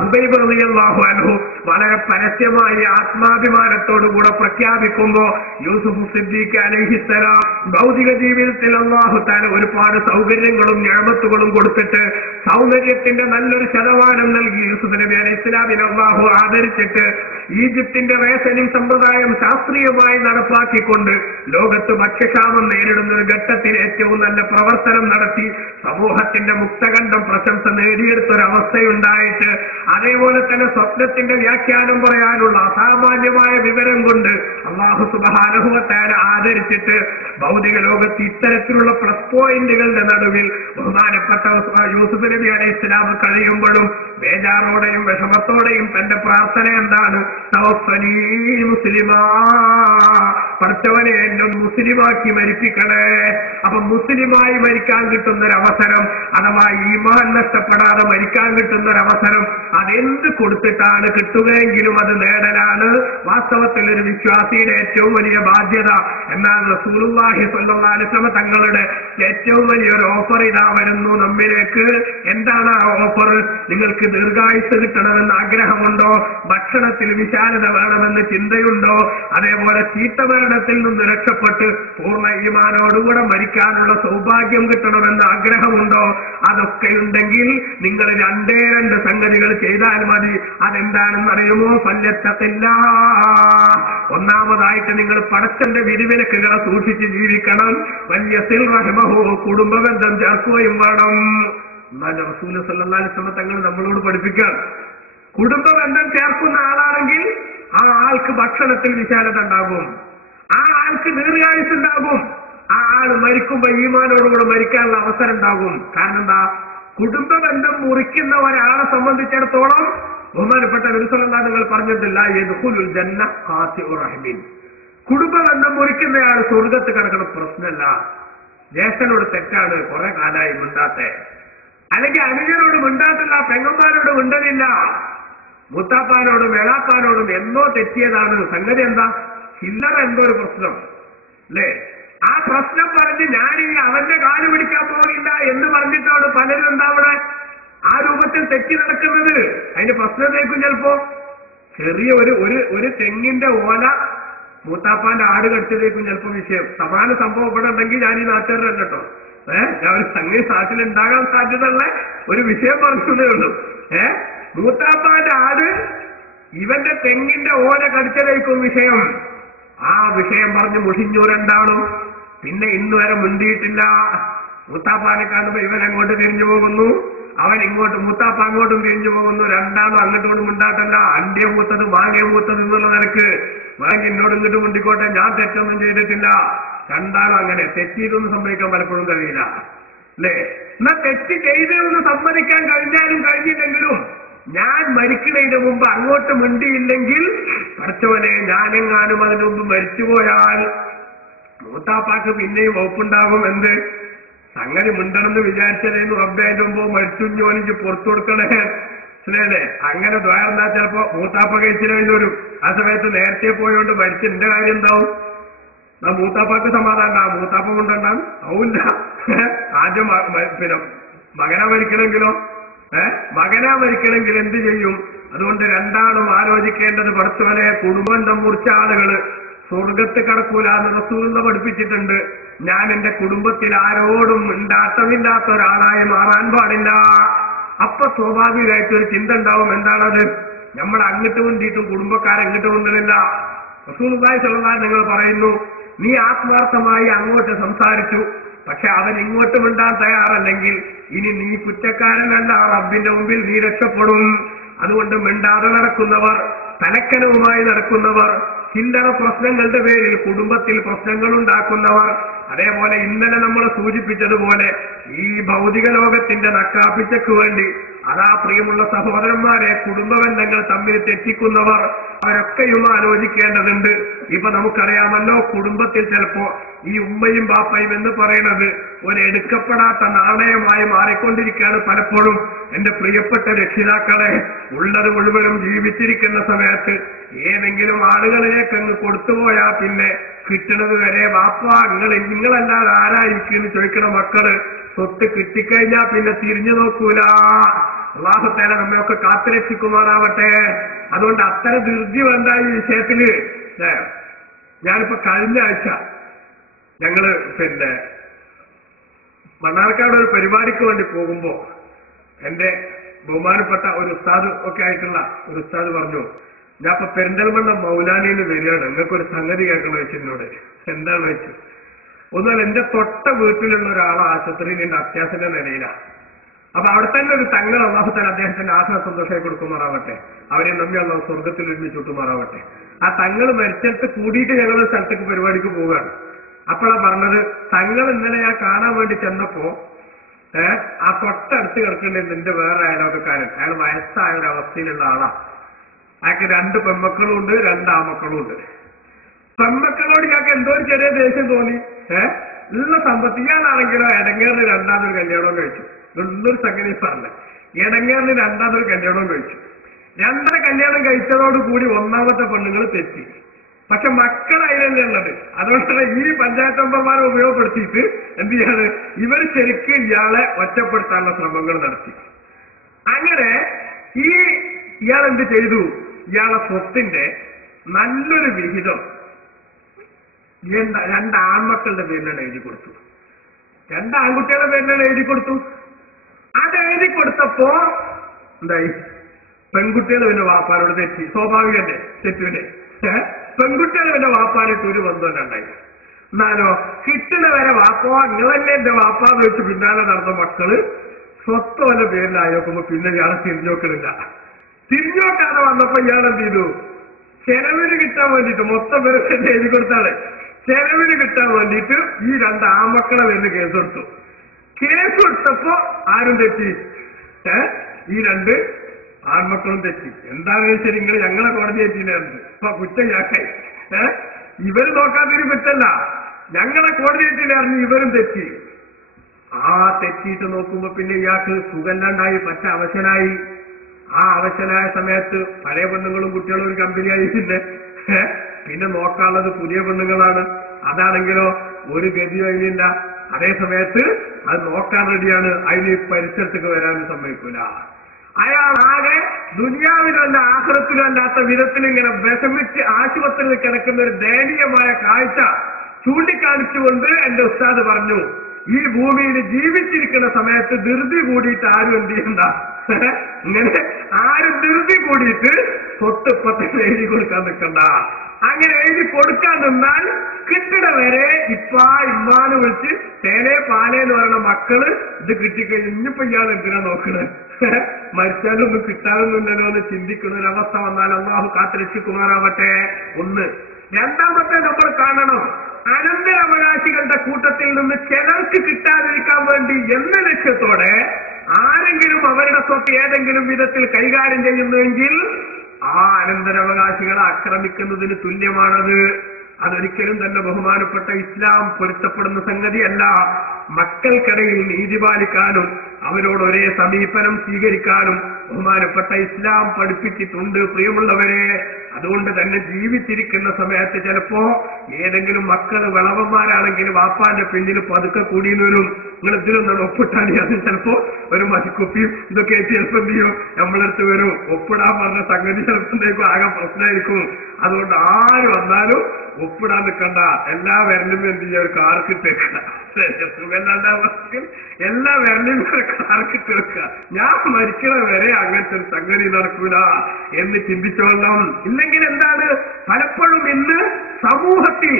ഹുബൈബ് റളിയല്ലാഹു അൻഹു വളരെ പരസ്യമായി ആത്മാഭിമാനത്തോടുകൂടെ പ്രഖ്യാപിക്കുമ്പോ യൂസുഫ് സിദ്ദീഖ് അലൈഹിസ്സലാം ഭൗതിക ജീവിതത്തിൽ അല്ലാഹു തആല ഒരുപാട് സൗകര്യങ്ങളും നിഅമത്തുകളും കൊടുത്തിട്ട് സൗന്ദര്യത്തിന്റെ നല്ലൊരു ശതമാനം നൽകി യൂസുഫ് നബി അലൈഹിസ്സലാമിനെ അല്ലാഹു ആദരിച്ചിട്ട് ഈജിപ്തിന്റെ റേഷനിംഗ് സമ്പ്രദായം ശാസ്ത്രീയമായി നടപ്പാക്കിക്കൊണ്ട് ലോകത്ത് ഭക്ഷ്യക്ഷാമം നേരിടുന്ന ഒരു ഘട്ടത്തിൽ ഏറ്റവും നല്ല പ്രവർത്തനം നടത്തി സമൂഹത്തിന്റെ മുക്തകണ്ഠം പ്രശംസ നേടിയെടുത്തൊരവസ്ഥയുണ്ടായിട്ട് അതേപോലെ തന്നെ സ്വപ്നത്തിന്റെ വ്യാഖ്യാനം പറയാനുള്ള അസാമാന്യമായ വിവരം കൊണ്ട് അല്ലാഹു സുബ്ഹാനഹു വ തആല ആദരിച്ചിട്ട് ഭൗതിക ലോകത്ത് ഇത്തരത്തിലുള്ള പ്ലസ് പോയിന്റുകളുടെ നടുവിൽ ബഹുമാനപ്പെട്ട യൂസുഫ് നബി അലൈഹിസ്സലാം കഴിയുമ്പോഴും ബേജാറോടെയും വിഷമത്തോടെയും തന്റെ പ്രാർത്ഥന എന്താണ്? തവഫനി മുസ്ലിമാ, പഠിച്ചവനെ എന്നെ മുസ്ലിമാക്കി മരിപ്പിക്കണേ. അപ്പൊ മുസ്ലിമായി മരിക്കാൻ കിട്ടുന്നൊരവസരം, അഥവാ ഈമാൻ നഷ്ടപ്പെടാതെ മരിക്കാൻ കിട്ടുന്നൊരവസരം അതെന്ത് കൊടുത്തിട്ടാണ് കിട്ടുകയെങ്കിലും അത് നേടലാണ് വാസ്തവത്തിൽ ഒരു വിശ്വാസിയുടെ ഏറ്റവും വലിയ ബാധ്യത. എന്നാൽ റസൂലുള്ളാഹി സ്വല്ലല്ലാഹു അലൈഹി വസല്ലം തങ്ങളുടെ ഏറ്റവും വലിയൊരു ഓഫർ ഇതാ വരുന്നു നമ്മിലേക്ക്. എന്താണ് ആ ഓഫർ? നിങ്ങൾക്ക് ദീർഘായുസ് കിട്ടണമെന്ന് ആഗ്രഹമുണ്ടോ? ഭക്ഷണത്തിൽ വിശാലത വേണമെന്ന് ചിന്തയുണ്ടോ? അതേപോലെ ചീത്തമരണത്തിൽ നിന്ന് രക്ഷപ്പെട്ട് പൂർണ്ണ ഈമാനോടുകൂടെ മരിക്കാനുള്ള സൗഭാഗ്യം കിട്ടണമെന്ന് ആഗ്രഹമുണ്ടോ? അതൊക്കെയുണ്ടെങ്കിൽ നിങ്ങൾ രണ്ടേ രണ്ട് സംഗതികൾ ചെയ്താൽ മതി. അതെന്താണെന്ന് അറിയുമോ? ഫല്യത്തഖില്ലാ. ഒന്നാമതായിട്ട് നിങ്ങൾ പടച്ചന്റെ വിധിവിലക്കുകളെ സൂക്ഷിച്ച് ജീവിക്കണം. വല്യസിൽ റഹ്മഹു, കുടുംബബന്ധം ചേർക്കുകയും വേണം. എന്നാൽ റസൂൽ സല്ലല്ലാഹു അലൈഹി വസല്ലം തങ്ങൾ നമ്മളോട് പഠിപ്പിക്കാൻ, കുടുംബ ബന്ധം ചേർക്കുന്ന ആളാണെങ്കിൽ ആ ആൾക്ക് ഭക്ഷണത്തിൽ വിശാലത ഉണ്ടാകും, ആ ആൾക്ക് ദീർഘായുസ് ഉണ്ടാകും, ആ ആൾ മരിക്കുമ്പോ ഈമാനോടുകൂടെ മരിക്കാനുള്ള അവസരം ഉണ്ടാകും. കാരണം എന്താ? കുടുംബ ബന്ധം മുറിക്കുന്ന ഒരാളെ സംബന്ധിച്ചിടത്തോളം ബഹുമാനപ്പെട്ട നബി സല്ലല്ലാഹു നിങ്ങൾ പറഞ്ഞിട്ടില്ല, യദ്ഖുലുൽ ജന്ന ഖാതിഉർ റഹിമിൻ. കുടുംബ ബന്ധം മുറിക്കുന്നയാൾ സ്വർഗത്ത് കിടക്കുന്ന പ്രശ്നമല്ല. ജ്യേഷ്ഠനോട് തെറ്റാണ് കുറെ കാലമായി മിണ്ടാത്തെ, അല്ലെങ്കിൽ അനുജനോട് മിണ്ടാത്തില്ല, പെങ്ങന്മാരോട് മിണ്ടലില്ല, മുത്താപ്പാനോടും എളാപ്പാനോടും എന്നോ തെറ്റിയതാണ്. സംഗതി എന്താ? ചില്ലറ എന്തോ ഒരു പ്രശ്നം അല്ലേ? ആ പ്രശ്നം പറഞ്ഞ് ഞാനിനി അവന്റെ കാല് പിടിക്കാൻ പോകില്ല എന്ന് പറഞ്ഞിട്ടാണ് പലരും എന്താ അവിടെ ആ രൂപത്തിൽ തെറ്റി നടക്കുന്നത്. അതിന്റെ പ്രശ്നത്തേക്കും ചിലപ്പോ ചെറിയ ഒരു തെങ്ങിന്റെ ഓല മൂത്താപ്പാന്റെ ആട് കടിച്ചതേക്കും ചിലപ്പോ വിഷയം. സമാന സംഭവം ഇവിടെ ഉണ്ടെങ്കിൽ ഞാൻ ഈ നാട്ടുകാരല്ല കേട്ടോ. ഞാൻ ഒരു സംഗതി നാട്ടിലുണ്ടാകാൻ സാധ്യതയുള്ള ഒരു വിഷയം പറഞ്ഞതേ ഉള്ളൂ. മൂത്താപ്പാന്റെ ആട് ഇവന്റെ തെങ്ങിന്റെ ഓല കടിച്ചതേക്കും വിഷയം. ആ വിഷയം പറഞ്ഞ് മുഷിഞ്ഞു രണ്ടാളും. പിന്നെ ഇന്നുവരെ മുണ്ടിയിട്ടില്ല. മൂത്താപ്പാനെ കാണുമ്പോ ഇവൻ അങ്ങോട്ട് തിരിഞ്ഞു പോകുന്നു, അവൻ ഇങ്ങോട്ട്, മൂത്താപ്പ അങ്ങോട്ടും തിരിഞ്ഞു പോകുന്നു. രണ്ടാളും അങ്ങോട്ടും മുണ്ടാട്ടല്ല. അണ്ടിയ മൂത്തത് മാങ്ങ മൂത്തത് എന്നുള്ള നിലക്ക് മാങ്ങ എന്നോട് ഇങ്ങോട്ട് മുണ്ടിക്കോട്ടെ, ഞാൻ തെറ്റൊന്നും ചെയ്തിട്ടില്ല. രണ്ടാളും അങ്ങനെ. തെറ്റിയിട്ടൊന്നും സംഭവിക്കാൻ പലപ്പോഴും കഴിയില്ല അല്ലേ? എന്നാ തെറ്റ് ചെയ്തെന്ന് സമ്മതിക്കാൻ കഴിഞ്ഞാലും കഴിഞ്ഞില്ലെങ്കിലും ഞാൻ മരിക്കുന്നതിന് മുമ്പ് അങ്ങോട്ട് മിണ്ടിയില്ലെങ്കിൽ പഠിച്ചവനെ ഞാനെങ്ങാനും അതിന് മുമ്പ് മരിച്ചുപോയാൽ മൂത്താപ്പാക്ക് പിന്നെയും വകുപ്പുണ്ടാകും. എന്ത് സംഗതി മിണ്ടണമെന്ന് വിചാരിച്ചതേന്ന് റബ്ബേ അതിന്റെ മുമ്പ് മരിച്ചു എനിക്ക് പുറത്തു കൊടുക്കണേ അല്ലേ? അങ്ങനെ ദ്വാരന്നാ ചിലപ്പോ മൂത്താപ്പ കഴിച്ചിട്ട് വരും. ആ സമയത്ത് നേരത്തെ പോയോണ്ട് മരിച്ചതിന്റെ കാര്യം എന്താവും? മൂത്താപ്പാക്ക് സമാധാനം. ആ മൂത്താപ്പ കൊണ്ടുണ്ടാകും ആവില്ല. ആദ്യം പിന്നെ മകനാ മരിക്കണമെങ്കിലോ മകനാ മരിക്കണമെങ്കിൽ എന്ത് ചെയ്യും? അതുകൊണ്ട് രണ്ടാളും ആലോചിക്കേണ്ടത് പഠിച്ചവനെ കുടുംബം മുറിച്ച ആളുകള് സ്വർഗത്ത് കടക്കൂല എന്ന് റസൂലുള്ള പഠിപ്പിച്ചിട്ടുണ്ട്. ഞാൻ എന്റെ കുടുംബത്തിൽ ആരോടും ഉണ്ടാട്ടമില്ലാത്ത ഒരാളായി മാറാൻ പാടില്ല. അപ്പൊ സ്വാഭാവികമായിട്ടൊരു ചിന്ത ഉണ്ടാവും. എന്താണത്? നമ്മൾ അങ്ങോട്ട് വേണ്ടിയിട്ടും കുടുംബക്കാരെങ്ങോട്ട് കൊണ്ടുവരില്ല. റസൂലുള്ളാഹി സ്വല്ലല്ലാഹു അലൈഹി നിങ്ങൾ പറയുന്നു, നീ ആത്മാർത്ഥമായി അങ്ങോട്ട് സംസാരിച്ചു, പക്ഷെ അവൻ ഇങ്ങോട്ട് മിണ്ടാൻ തയ്യാറല്ലെങ്കിൽ ഇനി നീ കുറ്റക്കാരനല്ല, റബ്ബിന്റെ മുമ്പിൽ നീ രക്ഷപ്പെടും. അതുകൊണ്ട് മിണ്ടാതെ നടക്കുന്നവർ, തലക്കനവുമായി നടക്കുന്നവർ, ചില്ലറ പ്രശ്നങ്ങളുടെ പേരിൽ കുടുംബത്തിൽ പ്രശ്നങ്ങൾ ഉണ്ടാക്കുന്നവർ, അതേപോലെ ഇന്നലെ നമ്മൾ സൂചിപ്പിച്ചതുപോലെ ഈ ഭൗതിക ലോകത്തിന്റെ നക്കാപ്പിച്ചക്ക് വേണ്ടി അതാ പ്രിയമുള്ള സഹോദരന്മാരെ കുടുംബ ബന്ധങ്ങൾ തമ്മിൽ തെറ്റിക്കുന്നവർ, അവരൊക്കെയും ആലോചിക്കേണ്ടതുണ്ട്. ഇപ്പൊ നമുക്കറിയാമല്ലോ, കുടുംബത്തിൽ ചിലപ്പോ ഈ ഉമ്മയും ബാപ്പയും എന്ന് പറയുന്നത് ഒരു എടുക്കപ്പെടാത്ത നാണയമായി മാറിക്കൊണ്ടിരിക്കുകയാണ് പലപ്പോഴും. എന്റെ പ്രിയപ്പെട്ട രക്ഷിതാക്കളെ, ഉള്ളത് മുഴുവനും ജീവിച്ചിരിക്കുന്ന സമയത്ത് ഏതെങ്കിലും ആളുകളിലേക്ക് അങ്ങ് കൊടുത്തുപോയാൽ പിന്നെ കിട്ടുന്നത് വരെ വാപ്പ നിങ്ങളല്ലാതെ ആരായിരിക്കും ചോദിക്കണ മക്കള് സ്വത്ത് കിട്ടിക്കഴിഞ്ഞാൽ പിന്നെ തിരിഞ്ഞു നോക്കൂല. അല്ലാഹു തആല നമ്മയൊക്കെ കാത്തുരക്ഷിക്കുമാറാവട്ടെ. അതുകൊണ്ട് അത്തരം ധൃതി വേണ്ട ഈ വിഷയത്തില്. ഞാനിപ്പോ കഴിഞ്ഞ ആഴ്ച ഞങ്ങള് പിന്നെ മണ്ണാർക്കാട് ഒരു പരിപാടിക്ക് വേണ്ടി പോകുമ്പോ എന്റെ ബഹുമാനപ്പെട്ട ഒരു ഉസ്താദ് ഒക്കെ ആയിട്ടുള്ള ഒരു ഉസ്താദ് പറഞ്ഞു, ഞാൻ ഇപ്പൊ പെരിന്തൽമണ്ണ മൗലാനിയിൽ വരികയാണ്, നിങ്ങൾക്കൊരു സംഗതി കേൾക്കണം വെച്ചതിനോട്. എന്താന്ന് വെച്ചു, ഒന്നാൽ എന്റെ തൊട്ട വീട്ടിലുള്ള ഒരാളെ ആശുപത്രിയിൽ എന്റെ അത്യാവശ്യത്തിന്റെ നിലയിലാണ്. അപ്പൊ അവിടെ തന്നെ ഒരു തങ്ങൾ അല്ലാഹു തആല അദ്ദേഹത്തിന്റെ ആത്മ സന്തോഷമായി കൊടുക്കുമാറാവട്ടെ, അവരെ നമ്മി അല്ലാഹു സ്വർഗത്തിൽ ഒരുമിച്ച് ചുട്ടുമാറാവട്ടെ. ആ തങ്ങൾ മരിച്ചിട്ട് കൂടിയിട്ട് ഞങ്ങളൊരു സ്ഥലത്തേക്ക് പരിപാടിക്ക് പോവുകയാണ്. അപ്പോഴാ പറഞ്ഞത്, തങ്ങൾ ഇന്നലെ ഞാൻ കാണാൻ വേണ്ടി ചെന്നപ്പോ ആ തൊട്ടടുത്ത് കിടക്കേണ്ടത് എന്റെ വേറെ അയലോകക്കാരൻ, അയാൾ വയസ്സായ ഒരു അവസ്ഥയിലുള്ള ആളാ. അയാൾക്ക് 2 പെൺമക്കളും ഉണ്ട്, 2 ആമക്കളും ഉണ്ട്. പെൺമക്കളോട് ഞങ്ങൾക്ക് എന്തോ ഒരു ചെറിയ ദേഷ്യം തോന്നി. ഉള്ള സമ്പത്ത് ഇയാളാണെങ്കിലോ ഇടങ്ങേറിന് 2ാമതൊരു കല്യാണം കഴിച്ചു. ഇതൊരു സംഗതി പറഞ്ഞ ഇടങ്ങേറിന് 2ാമതൊരു കല്യാണം കഴിച്ചു. 2 കല്യാണം കഴിച്ചതോടുകൂടി 1ാമത്തെ പെണ്ണുങ്ങൾ തെറ്റി. പക്ഷെ മക്കൾ അതിലല്ലേ ഉള്ളത്. അതുകൊണ്ടാണ് ഈ പഞ്ചായത്ത് മെമ്പർമാരെ ഉപയോഗപ്പെടുത്തിയിട്ട് എന്ത് ചെയ്യാണ്, ഇവർ ശരിക്കും ഇയാളെ ഒറ്റപ്പെടുത്താനുള്ള ശ്രമങ്ങൾ നടത്തി. അങ്ങനെ ഇയാൾ എന്ത് ചെയ്തു, ഇയാളെ സ്വത്തിന്റെ നല്ലൊരു വിഹിതം 2 ആൺമക്കളുടെ പേരിലാണ് എഴുതി കൊടുത്തു. 2 ആൺകുട്ടികളുടെ പേരിലാണ് എഴുതി കൊടുത്തു. അത് എഴുതി കൊടുത്തപ്പോ എന്തായി, പെൺകുട്ടികൾ പിന്നെ വാപ്പാനോട് തെറ്റി. സ്വാഭാവികല്ലേ, തെറ്റില്ലേ? പെൺകുട്ടികൾ പിന്നെ വാപ്പാനായിട്ട് ഒരു ബന്ധം ഉണ്ടായി. എന്നാലോ കിട്ടണ വരെ വാപ്പ നിങ്ങളല്ലേ എന്റെ വാപ്പാന്ന് വെച്ച് പിന്നാലെ നടന്ന മക്കള് സ്വത്തോന്റെ പേരിലായി നോക്കുമ്പോ പിന്നെ ഇയാളെ തിരിഞ്ഞോക്കണില്ല. തിരിഞ്ഞോക്കാതെ വന്നപ്പോ ഇയാൾ എന്ത് ചെയ്തു? ചെലവിന് കിട്ടാൻ വേണ്ടിയിട്ട് മൊത്തം പേര് എഴുതി കൊടുത്താണ്. ചെലവിന് കിട്ടാൻ വേണ്ടിയിട്ട് ഈ 2 ആൺമക്കളെ പേരിൽ കേസ് കൊടുത്തു. കേസ് കൊടുത്തപ്പോ ആരും തെറ്റി? ഈ 2 ആൺമക്കളും തെറ്റി. എന്താണെന്ന് വെച്ചാൽ നിങ്ങൾ ഞങ്ങളെ കോടതി എത്തിയില്ലായിരുന്നു, ഇപ്പൊ കുറ്റം ഞാക്കായി. ഇവര് നോക്കാത്തൊരു കുറ്റല്ല, ഞങ്ങളെ കോടതി എത്തിയില്ലായിരുന്നു, ഇവരും തെറ്റി. ആ തെറ്റിയിട്ട് നോക്കുമ്പോ പിന്നെ ഇയാൾക്ക് സുഖല്ലാണ്ടായി, പറ്റ അവശനായി. ആ അവശനായ സമയത്ത് പഴയ പെണ്ണുങ്ങളും കുട്ടികളും ഒരു കമ്പനിയായി. പിന്നെ നോക്കാനുള്ളത് പുതിയ പെണ്ണുങ്ങളാണ്. അതാണെങ്കിലോ ഒരു ഗതി കഴിഞ്ഞില്ല. അതേ സമയത്ത് അത് നോക്കാൻ റെഡിയാണ്, അതിന് പരിസരത്തേക്ക് വരാനും സമ്മതിക്കൂല. അയാൾ ആകെ ദുനിയാവിലല്ല ആഖിറത്തിലും അല്ലാത്ത വിധത്തിൽ ഇങ്ങനെ വിഷമിച്ച് ആശുപത്രിയിൽ കിടക്കുന്ന ഒരു ദയനീയമായ കാഴ്ച ചൂണ്ടിക്കാണിച്ചുകൊണ്ട് എന്റെ ഉസ്താദ് പറഞ്ഞു, ഈ ഭൂമിയിൽ ജീവിച്ചിരിക്കുന്ന സമയത്ത് ധൃതി കൂടിയിട്ട് ആരും എന്ത് ചെയ്യണ്ട, ഇങ്ങനെ ആരും ധൃതി കൂടിയിട്ട് തൊട്ടിപ്പത്തിൽ എഴുതി കൊടുക്കാൻ നിൽക്കണ്ട. അങ്ങനെ എഴുതി കൊടുക്കാൻ നിന്നാൽ കിട്ടണ വരെ ഇമ്മാന്ന് വിളിച്ച് തേനെ പാലേന്ന് പറയുന്ന മക്കള് ഇത് കിട്ടിക്കഴിഞ്ഞ് ഇനിയിപ്പോ ഇയാൾ എന്തിനാ നോക്കണേ, മരിച്ചാലൊന്നും കിട്ടാനൊന്നുമില്ലല്ലോ എന്ന് ചിന്തിക്കുന്ന ഒരവസ്ഥ വന്നാൽ അല്ലാഹു കാത്തുരക്ഷിക്കുമാറാവട്ടെ. ഒന്ന്. രണ്ടാമത്തെ നമ്മൾ കാണണം, അനന്തരാവകാശികളുടെ കൂട്ടത്തിൽ നിന്ന് ചിലർക്ക് കിട്ടാതിരിക്കാൻ വേണ്ടി എന്ന ലക്ഷ്യത്തോടെ ആരെങ്കിലും അവരുടെ സ്വത്ത് ഏതെങ്കിലും വിധത്തിൽ കൈകാര്യം ചെയ്യുന്നുവെങ്കിൽ ആ അനന്തരാവകാശികളെ ആക്രമിക്കുന്നതിന് തുല്യമാണത്. അതൊരിക്കലും തന്നെ ബഹുമാനപ്പെട്ട ഇസ്ലാം പൊരുത്തപ്പെടുന്ന സംഗതിയല്ല. മക്കൾക്കിടയിൽ നീതി പാലിക്കാനും അവരോട് ഒരേ സമീപനം സ്വീകരിക്കാനും ബഹുമാനപ്പെട്ട ഇസ്ലാം പഠിപ്പിച്ചിട്ടുണ്ട് പ്രിയമുള്ളവരെ. അതുകൊണ്ട് തന്നെ ജീവിച്ചിരിക്കുന്ന സമയത്ത് ചിലപ്പോ ഏതെങ്കിലും മക്കൾ വിളവന്മാരാണെങ്കിൽ വാപ്പാന്റെ പിന്നിൽ പതുക്കെ കൂടിയെന്ന് വരും. നിങ്ങൾ ഇതിലൊന്നാണ് ഒപ്പിട്ടാണ്, അത് ചിലപ്പോ ഒരു മതിക്കുപ്പിയും ഇതൊക്കെ ചിലപ്പോ എന്ത് ചെയ്യും നമ്മളടുത്ത് വരും. ഒപ്പിടാൻ പറഞ്ഞ സംഗതി ചിലപ്പോഴേക്കും ആകെ പ്രശ്നമായിരിക്കും. അതുകൊണ്ട് ആര് വന്നാലും ഒപ്പിടാൻ നിൽക്കണ്ട, എല്ലാ വരലും എന്ത് ചെയ്യുക, ഒരു കാർക്കിട്ട് വെക്കുക. എല്ലാ വരലും കാർക്കിട്ട് വെക്കുക. ഞാൻ മരിക്കണ വരെ അങ്ങനത്തെ ഒരു സംഗതി നടക്കൂല എന്ന് ചിന്തിച്ചോളണം. ഇല്ലെങ്കിൽ എന്താണ്, പലപ്പോഴും ഇന്ന് സമൂഹത്തിൽ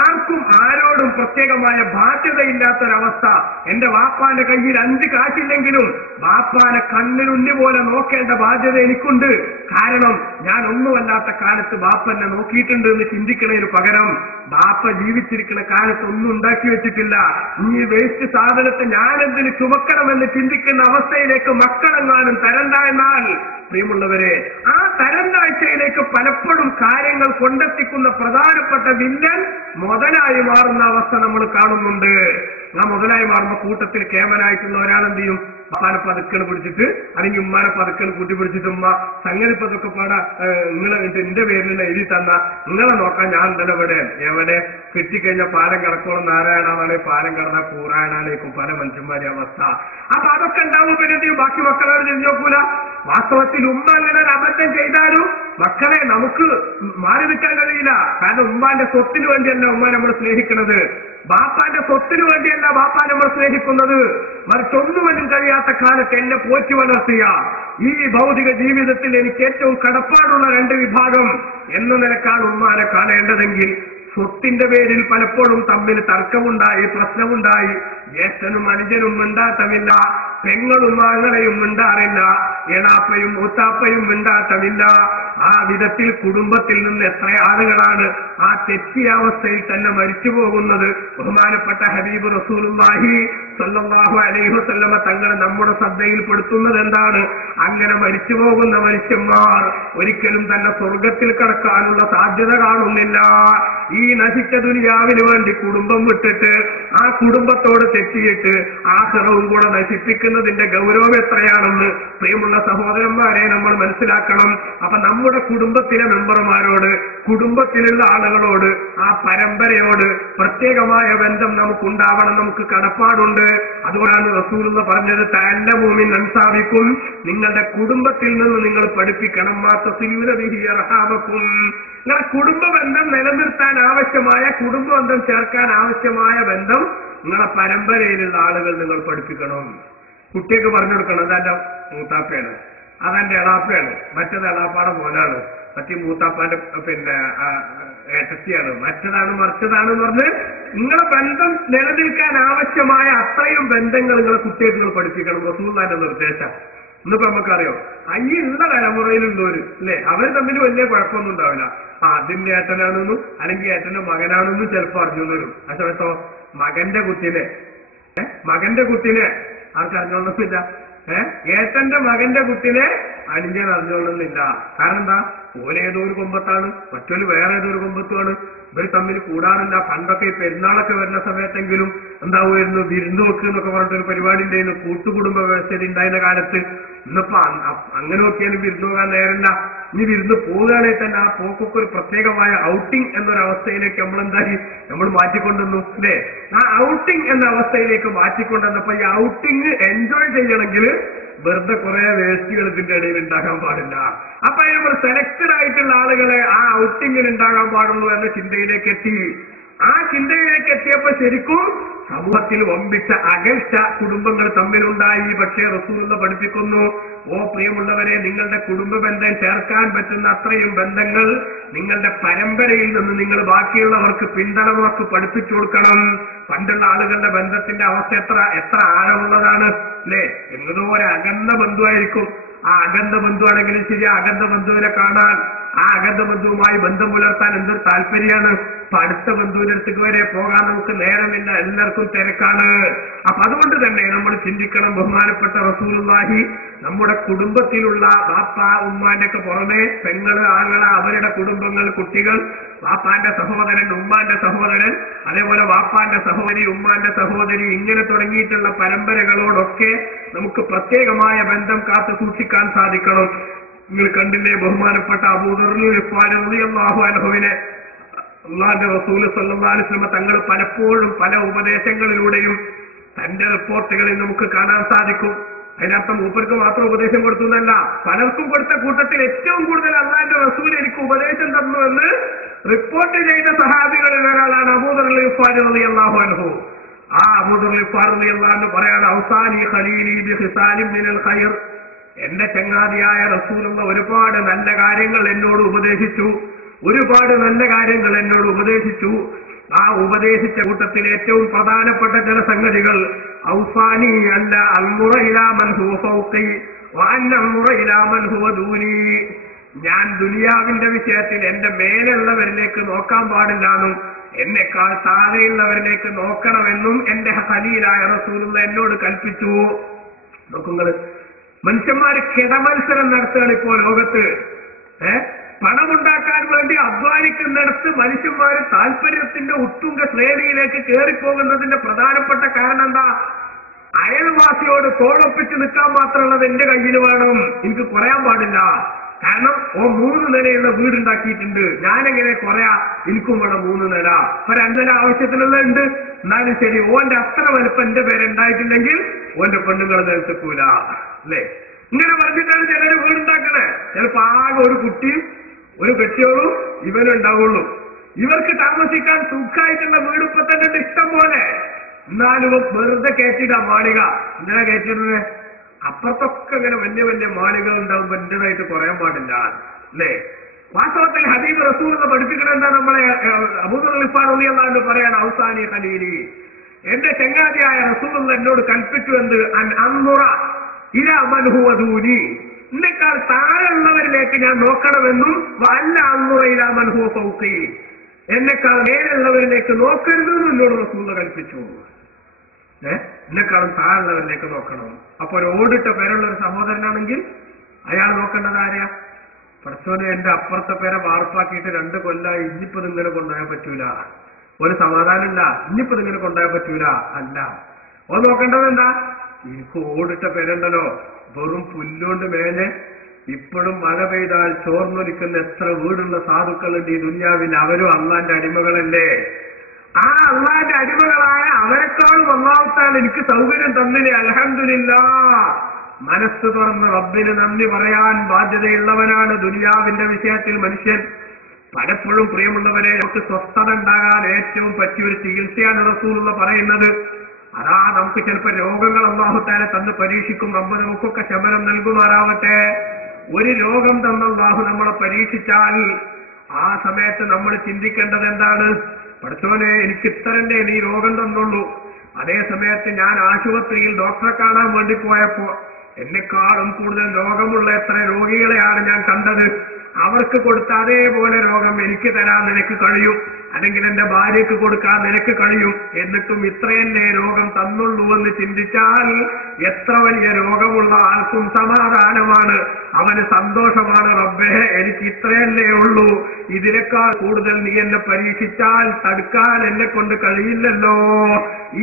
ആർക്കും ആരോടും പ്രത്യേകമായ ബാധ്യതയില്ലാത്തൊരവസ്ഥ. എന്റെ വാപ്പാന്റെ കയ്യിൽ 5 കാശില്ലെങ്കിലും വാപ്പാനെ കണ്ണിലുണ്ണി പോലെ നോക്കേണ്ട ബാധ്യത എനിക്കുണ്ട്. കാരണം ഞാൻ ഒന്നുമല്ലാത്ത കാലത്ത് ബാപ്പനെ നോക്കിയിട്ടുണ്ട് എന്ന് ചിന്തിക്കുന്നതിന് പകരം ബാപ്പ ജീവിച്ചിരിക്കുന്ന കാലത്ത് ഒന്നും ഉണ്ടാക്കി വെച്ചിട്ടില്ല, ഈ വേസ്റ്റ് സാധനത്തെ ഞാനെന്തിന് ചുമക്കണമെന്ന് ചിന്തിക്കുന്ന അവസ്ഥയിലേക്ക് മക്കളെങ്ങാനും തരണ്ടായെന്നാൽ പ്രിയമുള്ളവരെ, ആ തരംതാഴ്ചയിലേക്ക് പലപ്പോഴും കാര്യങ്ങൾ കൊണ്ടെത്തിക്കുന്ന പ്രധാനപ്പെട്ട വില്ലൻ മുതലായി മാറുന്ന അവസ്ഥ നമ്മൾ കാണുന്നുണ്ട്. ആ മുതലായി മാറുന്ന കൂട്ടത്തിൽ കേമനായിട്ടുള്ള ഒരാളെന്ത് ചെയ്യും, അപ്പാനെ പതുക്കൾ പിടിച്ചിട്ട് അല്ലെങ്കിൽ ഉമ്മാനെ പതുക്കൾ കൂട്ടി പിടിച്ചിട്ട് ഉമ്മ സംഗതിപ്പതൊക്കെ പാടാ നിങ്ങൾ എന്റെ പേരിൽ എഴുതി തന്ന നിങ്ങളെ നോക്കാൻ ഞാൻ തന്നെ എവിടെ കിട്ടിക്കഴിഞ്ഞാൽ പാലം കിടക്കോളം നാരായണാണ്, പാലം കിടന്നാൽ കൂറായണാലേക്കും പല മനുഷ്യന്മാരുടെ അവസ്ഥ. അപ്പൊ അതൊക്കെ ഉണ്ടാവും. പിന്നെ ബാക്കി മക്കളോട് തിരിഞ്ഞു നോക്കൂല. വാസ്തവത്തിൽ ഉമ്മ അങ്ങനെ ഒരു അബദ്ധം ചെയ്താലും മക്കളെ നമുക്ക് മാറി നിൽക്കാൻ കഴിയില്ല. കാരണം ഉമ്മാന്റെ സ്വത്തിന് വേണ്ടിയല്ല ഉമ്മ നമ്മൾ സ്നേഹിക്കുന്നത്, ബാപ്പാന്റെ സ്വത്തിന് വേണ്ടിയല്ല ബാപ്പ നമ്മൾ സ്നേഹിക്കുന്നത്. മറിച്ചൊന്നുമനും കഴിയാത്ത കാലത്ത് എന്നെ പോറ്റി വളർത്തിയ ഈ ഭൗതിക ജീവിതത്തിൽ എനിക്ക് ഏറ്റവും കടപ്പാടുള്ള 2 വിഭാഗം എന്ന നിലക്കാണ് ഉമ്മാനെ കാണേണ്ടതെങ്കിൽ സ്വത്തിന്റെ പേരിൽ പലപ്പോഴും തമ്മിൽ തർക്കമുണ്ടായി, പ്രശ്നമുണ്ടായി. ജ്യേഷ്ഠനും അനുജനും മിണ്ടാട്ടമില്ല, പെങ്ങളും ആങ്ങളെയും മിണ്ടാറില്ല, എളാപ്പയും മൂത്താപ്പയും മിണ്ടാട്ടമില്ല. ആ വിധത്തിൽ കുടുംബത്തിൽ നിന്ന് എത്ര ആളുകളാണ് ആ തെറ്റിയ അവസ്ഥയിൽ തന്നെ മരിച്ചു പോകുന്നത്. ബഹുമാനപ്പെട്ട ഹബീബ് റസൂലുള്ളാഹി സ്വല്ലല്ലാഹു അലൈഹി വസല്ലമ തങ്ങൾ നമ്മുടെ ശ്രദ്ധയിൽപ്പെടുത്തുന്നത് എന്താണ്? അങ്ങനെ മരിച്ചു പോകുന്ന മനുഷ്യന്മാർ ഒരിക്കലും തന്നെ സ്വർഗത്തിൽ കടക്കാനുള്ള സാധ്യത കാണുന്നില്ല. ഈ നശിച്ച ദുനിയാവിന് വേണ്ടി കുടുംബം വിട്ടിട്ട് ആ കുടുംബത്തോട് തെറ്റിയിട്ട് ആഖിറവും കൂടെ നശിപ്പിക്കുന്നതിന്റെ ഗൗരവം എത്രയാണെന്ന് പ്രിയമുള്ള സഹോദരന്മാരെ നമ്മൾ മനസ്സിലാക്കണം. അപ്പൊ നമ്മുടെ കുടുംബത്തിലെ മെമ്പർമാരോട്, കുടുംബത്തിലുള്ള ആളുകളോട്, ആ പരമ്പരയോട് പ്രത്യേകമായ ബന്ധം നമുക്കുണ്ടാവണം, നമുക്ക് കടപ്പാടുണ്ട്. അതുകൊണ്ടാണ് റസൂലുള്ള പറഞ്ഞത്, തഅല്ലമൂ മിൻ അൻസാബിക്കും, നിങ്ങളുടെ കുടുംബത്തിൽ നിന്ന് നിങ്ങൾ പഠിപ്പിക്കണം. മാതസിലൂന ബിഹി അർഹാമക്കും, നിങ്ങളുടെ കുടുംബ ബന്ധം നിലനിർത്താൻ ആവശ്യമായ, കുടുംബ ബന്ധം ചേർക്കാൻ ആവശ്യമായ ബന്ധം നിങ്ങളെ പരമ്പരയിലുള്ള ആളുകൾ നിങ്ങൾ പഠിപ്പിക്കണം. കുട്ടിക്ക് പറഞ്ഞു കൊടുക്കണം, അതെന്റെ മൂത്താപ്പയാണ്, അതെന്റെ എളാപ്പയാണ്, മറ്റത് എളാപ്പാടെ മോനാണ്, മറ്റേ മൂത്താപ്പാന്റെ ഏട്ടത്തിയാണ്, മറ്റതാണ് മറിച്ചതാണെന്ന് പറഞ്ഞ് നിങ്ങളെ ബന്ധം നിലനിൽക്കാൻ ആവശ്യമായ അത്രയും ബന്ധങ്ങൾ നിങ്ങളെ കുട്ടികൾ പഠിപ്പിക്കണം. റസൂലുള്ളാഹിന്റെ നിർദ്ദേശം. ഇന്നിപ്പോ നമുക്കറിയോ ഈ ഉള്ള തലമുറയിലുള്ളവര് അല്ലെ, അവർ തമ്മിൽ വലിയ കുഴപ്പമൊന്നും ഉണ്ടാവില്ല. അതിന്റെ ഏട്ടനാണെന്നും അല്ലെങ്കിൽ ഏട്ടന്റെ മകനാണെന്നും ചിലപ്പോൾ അറിഞ്ഞു വരും. ആ സമയത്തോ മകന്റെ കുട്ടിനെ ആർക്ക് അറിഞ്ഞോളുന്നില്ല, ഏട്ടന്റെ മകന്റെ കുട്ടിനെ അണിഞ്ഞാൻ അറിഞ്ഞോളുന്നില്ല. കാരണം എന്താ, ഓലേതോ ഒരു കൊമ്പത്താണ്, മറ്റൊരു വേറെ ഏതോ ഒരു കൊമ്പത്തുമാണ്. ഇവർ തമ്മിൽ കൂടാറില്ല. പണ്ടൊക്കെ ഈ പെരുന്നാളൊക്കെ വരുന്ന സമയത്തെങ്കിലും എന്താവുമായിരുന്നു, വിരുന്ന് വെക്ക് എന്നൊക്കെ പറഞ്ഞിട്ടൊരു പരിപാടി ഉണ്ടായിരുന്നു. കൂട്ടുകുടുംബ വ്യവസ്ഥ ഉണ്ടായിരുന്ന കാലത്ത്. ഇന്നിപ്പോ അങ്ങനെ നോക്കിയാലും വിരുന്ന് പോകാൻ നേരമില്ല. ഇനി വിരുന്ന് പോവുകയാണെങ്കിൽ തന്നെ ആ പോക്കൊക്കെ ഒരു പ്രത്യേകമായ ഔട്ടിംഗ് എന്നൊരവസ്ഥയിലേക്ക് നമ്മൾ മാറ്റിക്കൊണ്ടുവന്നു അല്ലേ. ആ ഔട്ടിംഗ് എന്ന അവസ്ഥയിലേക്ക് മാറ്റിക്കൊണ്ടുവന്നപ്പോ ഈ ഔട്ടിംഗ് എൻജോയ് ചെയ്യണമെങ്കിൽ വെറുതെ കുറെ വേസ്റ്റുകൾ ഇതിന്റെ ഇടയിൽ ഉണ്ടാകാൻ പാടില്ല. അപ്പൊ നമ്മൾ സെലക്ടഡ് ആയിട്ടുള്ള ആളുകളെ ആ ഔട്ടിങ്ങിൽ ഉണ്ടാകാൻ പാടുള്ളൂ എന്ന ചിന്തയിലേക്ക് എത്തി. ആ ചിന്തയിലേക്ക് എത്തിയപ്പോ ശരിക്കും സമൂഹത്തിൽ വമ്പിച്ച അകൽച്ച കുടുംബങ്ങൾ തമ്മിലുണ്ടായി. പക്ഷേ റസൂലുള്ള പഠിപ്പിക്കുന്നു, ഓ പ്രിയമുള്ളവരെ, നിങ്ങളുടെ കുടുംബ ബന്ധം ചേർക്കാൻ പറ്റുന്ന അത്രയും ബന്ധങ്ങൾ നിങ്ങളുടെ പരമ്പരയിൽ നിന്ന് നിങ്ങൾ ബാക്കിയുള്ളവർക്ക് പിന്തുണമാക്കി പഠിപ്പിച്ചു കൊടുക്കണം. പണ്ടുള്ള ആളുകളുടെ ബന്ധത്തിന്റെ അവസ്ഥ എത്ര ആഴമുള്ളതാണ് അല്ലേ. എന്നതോ ഒരു അകന്ന ബന്ധുവായിരിക്കും. ആ അകന്ന ബന്ധുവാണെങ്കിലും ശരി, അകന്ന ബന്ധുവിനെ കാണാൻ, ആ അകന്ന ബന്ധുവുമായി ബന്ധം പുലർത്താൻ എന്തൊരു താല്പര്യമാണ്. അപ്പൊ അടുത്ത ബന്ധുവിന്റെ അടുത്തേക്ക് വരെ പോകാൻ നമുക്ക് നേരമില്ല, എല്ലാവർക്കും തിരക്കാണ്. അപ്പൊ അതുകൊണ്ട് തന്നെ നമ്മൾ ചിന്തിക്കണം, ബഹുമാനപ്പെട്ട റസൂലുള്ളാഹി നമ്മുടെ കുടുംബത്തിലുള്ള ബാപ്പ ഉമ്മാന്റെ ഒക്കെ പുറമെ പെങ്ങള് ആങ്ങള അവരുടെ കുടുംബങ്ങൾ, കുട്ടികൾ, വാപ്പാന്റെ സഹോദരൻ ഉമ്മാന്റെ സഹോദരൻ, അതേപോലെ വാപ്പാന്റെ സഹോദരി ഉമ്മാന്റെ സഹോദരി, ഇങ്ങനെ തുടങ്ങിയിട്ടുള്ള പരമ്പരകളോടൊക്കെ നമുക്ക് പ്രത്യേകമായ ബന്ധം കാത്തു സൂക്ഷിക്കാൻ സാധിക്കണം. നിങ്ങൾ കണ്ടില്ലേ, ബഹുമാനപ്പെട്ട അബൂദർ റളിയല്ലാഹു അൻഹുവിനെ അല്ലാഹുവിന്റെ റസൂൽ സ്വല്ലല്ലാഹു അലൈഹി വസല്ലം തങ്ങൾ പലപ്പോഴും പല ഉപദേശങ്ങളിലൂടെയും തന്റെ റിപ്പോർട്ടുകളിൽ നമുക്ക് കാണാൻ സാധിക്കും. അതിനർത്ഥം മൂപ്പർക്ക് മാത്രം ഉപദേശം കൊടുത്തു എന്നല്ല, പലർക്കും കൊടുത്ത കൂട്ടത്തിൽ ഏറ്റവും കൂടുതൽ അല്ലാഹുവിന്റെ റസൂൽ എനിക്ക് ഉപദേശം തന്നു എന്ന് റിപ്പോർട്ട് ചെയ്ത സഹാബികളിൽ ഒരാളാണ് അബൂദർ റളിയല്ലാഹു അൻഹു. ആ അബൂദർ റളിയല്ലാഹു അൻഹു പറയാണ്, ഔസാനി ഖലീലി ബിഖിസാലിൻ മിനൽ ഖൈർ, എന്റെ ചങ്ങാതിയായ റസൂലുള്ള ഒരുപാട് നല്ല കാര്യങ്ങൾ എന്നോട് ഉപദേശിച്ചു. ആ ഉപദേശിച്ച കൂട്ടത്തിൽ ഏറ്റവും പ്രധാനപ്പെട്ട ചില സംഗതികൾ, ഔസാനി അല്ല അൽമുറ ഇലാ മൻ ഹുവ ഫൗഖി വഅന്ന അൽമുറ ഇലാ മൻ ഹുവ ദൂനി, ഞാൻ ദുനിയാവിന്റെ വിഷയത്തിൽ എന്റെ മേലുള്ളവരിലേക്ക് നോക്കാൻ പാടില്ലാന്നും എന്നെക്കാൾ താഴെയുള്ളവരിലേക്ക് നോക്കണമെന്നും എന്റെ ഖലീലായ റസൂലുള്ള എന്നോട് കൽപ്പിച്ചു. നോക്കുന്നത്, മനുഷ്യന്മാര് കിടമത്സരം നടത്തുകയാണ് ഇപ്പോ ലോകത്ത്. പണമുണ്ടാക്കാൻ വേണ്ടി അധ്വാനിക്കുന്നിടത്ത് മനുഷ്യന്മാര് താല്പര്യത്തിന്റെ ഉത്തുംഗ ശ്രേണിയിലേക്ക് കയറിപ്പോകുന്നതിന്റെ പ്രധാനപ്പെട്ട കാരണം എന്താ? അയൽവാസിയോട് തോളൊപ്പിച്ച് നിൽക്കാൻ മാത്രമുള്ളത് എന്റെ കയ്യിൽ വേണം, എനിക്ക് കുറയാൻ പാടില്ല. കാരണം ഓ 3 നിലയുള്ള വീടുണ്ടാക്കിയിട്ടുണ്ട്, ഞാനെങ്ങനെ കുറയാ, എനിക്കും വേണം 3 നില. ഇപ്പൊ 2 നില ആവശ്യത്തിനുള്ള ഉണ്ട്, എന്നാലും ശരി ഓന്റെ അത്ര വലുപ്പം എന്റെ പേരുണ്ടായിട്ടില്ലെങ്കിൽ ഓന്റെ പെണ്ണുങ്ങൾ നിലനിൽക്കൂല അല്ലേ. ഇങ്ങനെ പറഞ്ഞിട്ടാണ് ചിലര് വീടുണ്ടാക്കണേ. ചിലപ്പോ ആകെ ഒരു കുട്ടിയും ഒരു കെട്ടിയോളും ഇവനുണ്ടാവുള്ളൂ. ഇവർക്ക് താമസിക്കാൻ സുഖമായിട്ടുള്ള വീട് ഇപ്പൊ തന്നെ ഇഷ്ടം പോലെ. എന്നാലും വെറുതെ കയറ്റിയിടാ മാളിക. ഇങ്ങനെ കയറ്റിടുന്നത് അപ്പുറത്തൊക്കെ ഇങ്ങനെ വലിയ വലിയ മാളികൾ ഉണ്ടാവുമ്പോ എന്റേതായിട്ട് കുറയാൻ പാടില്ല അല്ലേ. വാസ്തവത്തിൽ ഹബീബ് റസൂൽ എന്ന് പഠിപ്പിക്കണം എന്താ, നമ്മളെ അബൂദർ റളിയല്ലാഹു പറയാണ്, ഔസാനി ഖലീലി, എന്റെ ചങ്ങാതിയായ റസൂൽ എന്നോട് കൽപ്പിച്ചു എന്ത്, അൻമുറ ഇലാ മൻ ഹുവ ദൂനി, എന്നെക്കാൾ താഴെയുള്ളവരിലേക്ക് ഞാൻ നോക്കണമെന്നും വഅല്ല അൻമുറ ഇലാ മൻ ഹുവ ഫൗഖി, എന്നെക്കാൾ മേലുള്ളവരിലേക്ക് നോക്കരുതെന്നും എന്നോട് റസൂൽ കൽപ്പിച്ചു. എന്നെക്കാളും താഴെയുള്ളവരിലേക്ക് നോക്കണം. അപ്പൊ ഒരു ഓടിട്ട പേരുള്ള ഒരു സഹോദരനാണെങ്കിൽ അയാൾ നോക്കേണ്ടത് ആരെയാ? പഠിച്ചോനെ, എന്റെ അപ്പുറത്തെ പേരെ വാർപ്പാക്കിയിട്ട് 2 കൊല്ലമായി, ഇനിയിപ്പോ നിങ്ങനെ കൊണ്ടുപോയാൻ പറ്റൂല, ഒരു സമാധാനമില്ല, ഇനിയിപ്പോ നിങ്ങനെ കൊണ്ടുപോയാൻ പറ്റൂല. അല്ല, ഓ നോക്കേണ്ടത് എന്താ? എനിക്ക് ഓടിട്ട പേരുണ്ടല്ലോ, വെറും പുല്ലുകൊണ്ട് മേലെ ഇപ്പോഴും മഴ പെയ്താൽ ചോർന്നൊലിക്കുന്ന എത്ര വീടുള്ള സാധുക്കളുണ്ട് ഈ ദുനിയാവിൽ. അവരും അള്ളാന്റെ അടിമകളല്ലേ. ആ അള്ളാന്റെ അടിമകളായ അവരെക്കാളും ഒന്നാമത്താൽ എനിക്ക് സൗകര്യം തന്നില്ലേ, അൽഹംദുലില്ലാഹ്. മനസ്സ് തുറന്ന് റബ്ബിന് നന്ദി പറയാൻ ബാധ്യതയുള്ളവനാണ് ദുനിയാവിന്റെ വിഷയത്തിൽ മനുഷ്യൻ. പലപ്പോഴും പ്രിയമുള്ളവരെ, നമുക്ക് സ്വസ്ഥത ഉണ്ടാകാൻ ഏറ്റവും പറ്റിയൊരു ചികിത്സയാണ് റസൂലുള്ള പറയുന്നത്. അതാ നമുക്ക് ചിലപ്പോൾ രോഗങ്ങൾ അല്ലാഹു തആല തന്ന് പരീക്ഷിക്കും. റബ്ബ് നമുക്കൊക്കെ ശമനം നൽകുമാറാവട്ടെ. ഒരു രോഗം തന്ന അല്ലാഹു നമ്മളെ പരീക്ഷിച്ചാൽ ആ സമയത്ത് നമ്മൾ ചിന്തിക്കേണ്ടത് എന്താണ്? പഠിച്ചോനെ, എനിക്ക് ഇത്രന്റെ നീ രോഗം തന്നുള്ളൂ. അതേ സമയത്ത് ഞാൻ ആശുപത്രിയിൽ ഡോക്ടറെ കാണാൻ വേണ്ടി പോയപ്പോ എന്നെക്കാളും കൂടുതൽ രോഗമുള്ള എത്ര രോഗികളെയാണ് ഞാൻ കണ്ടത്. അവർക്ക് കൊടുത്ത അതേപോലെ രോഗം എനിക്ക് തരാൻ നിനക്ക് കഴിയും, അല്ലെങ്കിൽ എന്റെ ഭാര്യയ്ക്ക് കൊടുക്കാൻ നിനക്ക് കഴിയും. എന്നിട്ടും ഇത്രയല്ലേ രോഗം തന്നുള്ളൂ എന്ന് ചിന്തിച്ചാൽ എത്ര വലിയ രോഗമുള്ള ആൾക്കും സമാധാനമാണ്, അവന് സന്തോഷമാണ്. റബ്ബേ, എനിക്ക് ഇത്രയല്ലേ ഉള്ളൂ, ഇതിനേക്കാൾ കൂടുതൽ നീ എന്നെ പരീക്ഷിച്ചാൽ തടുക്കാൻ എന്നെ കൊണ്ട് കഴിയില്ലല്ലോ.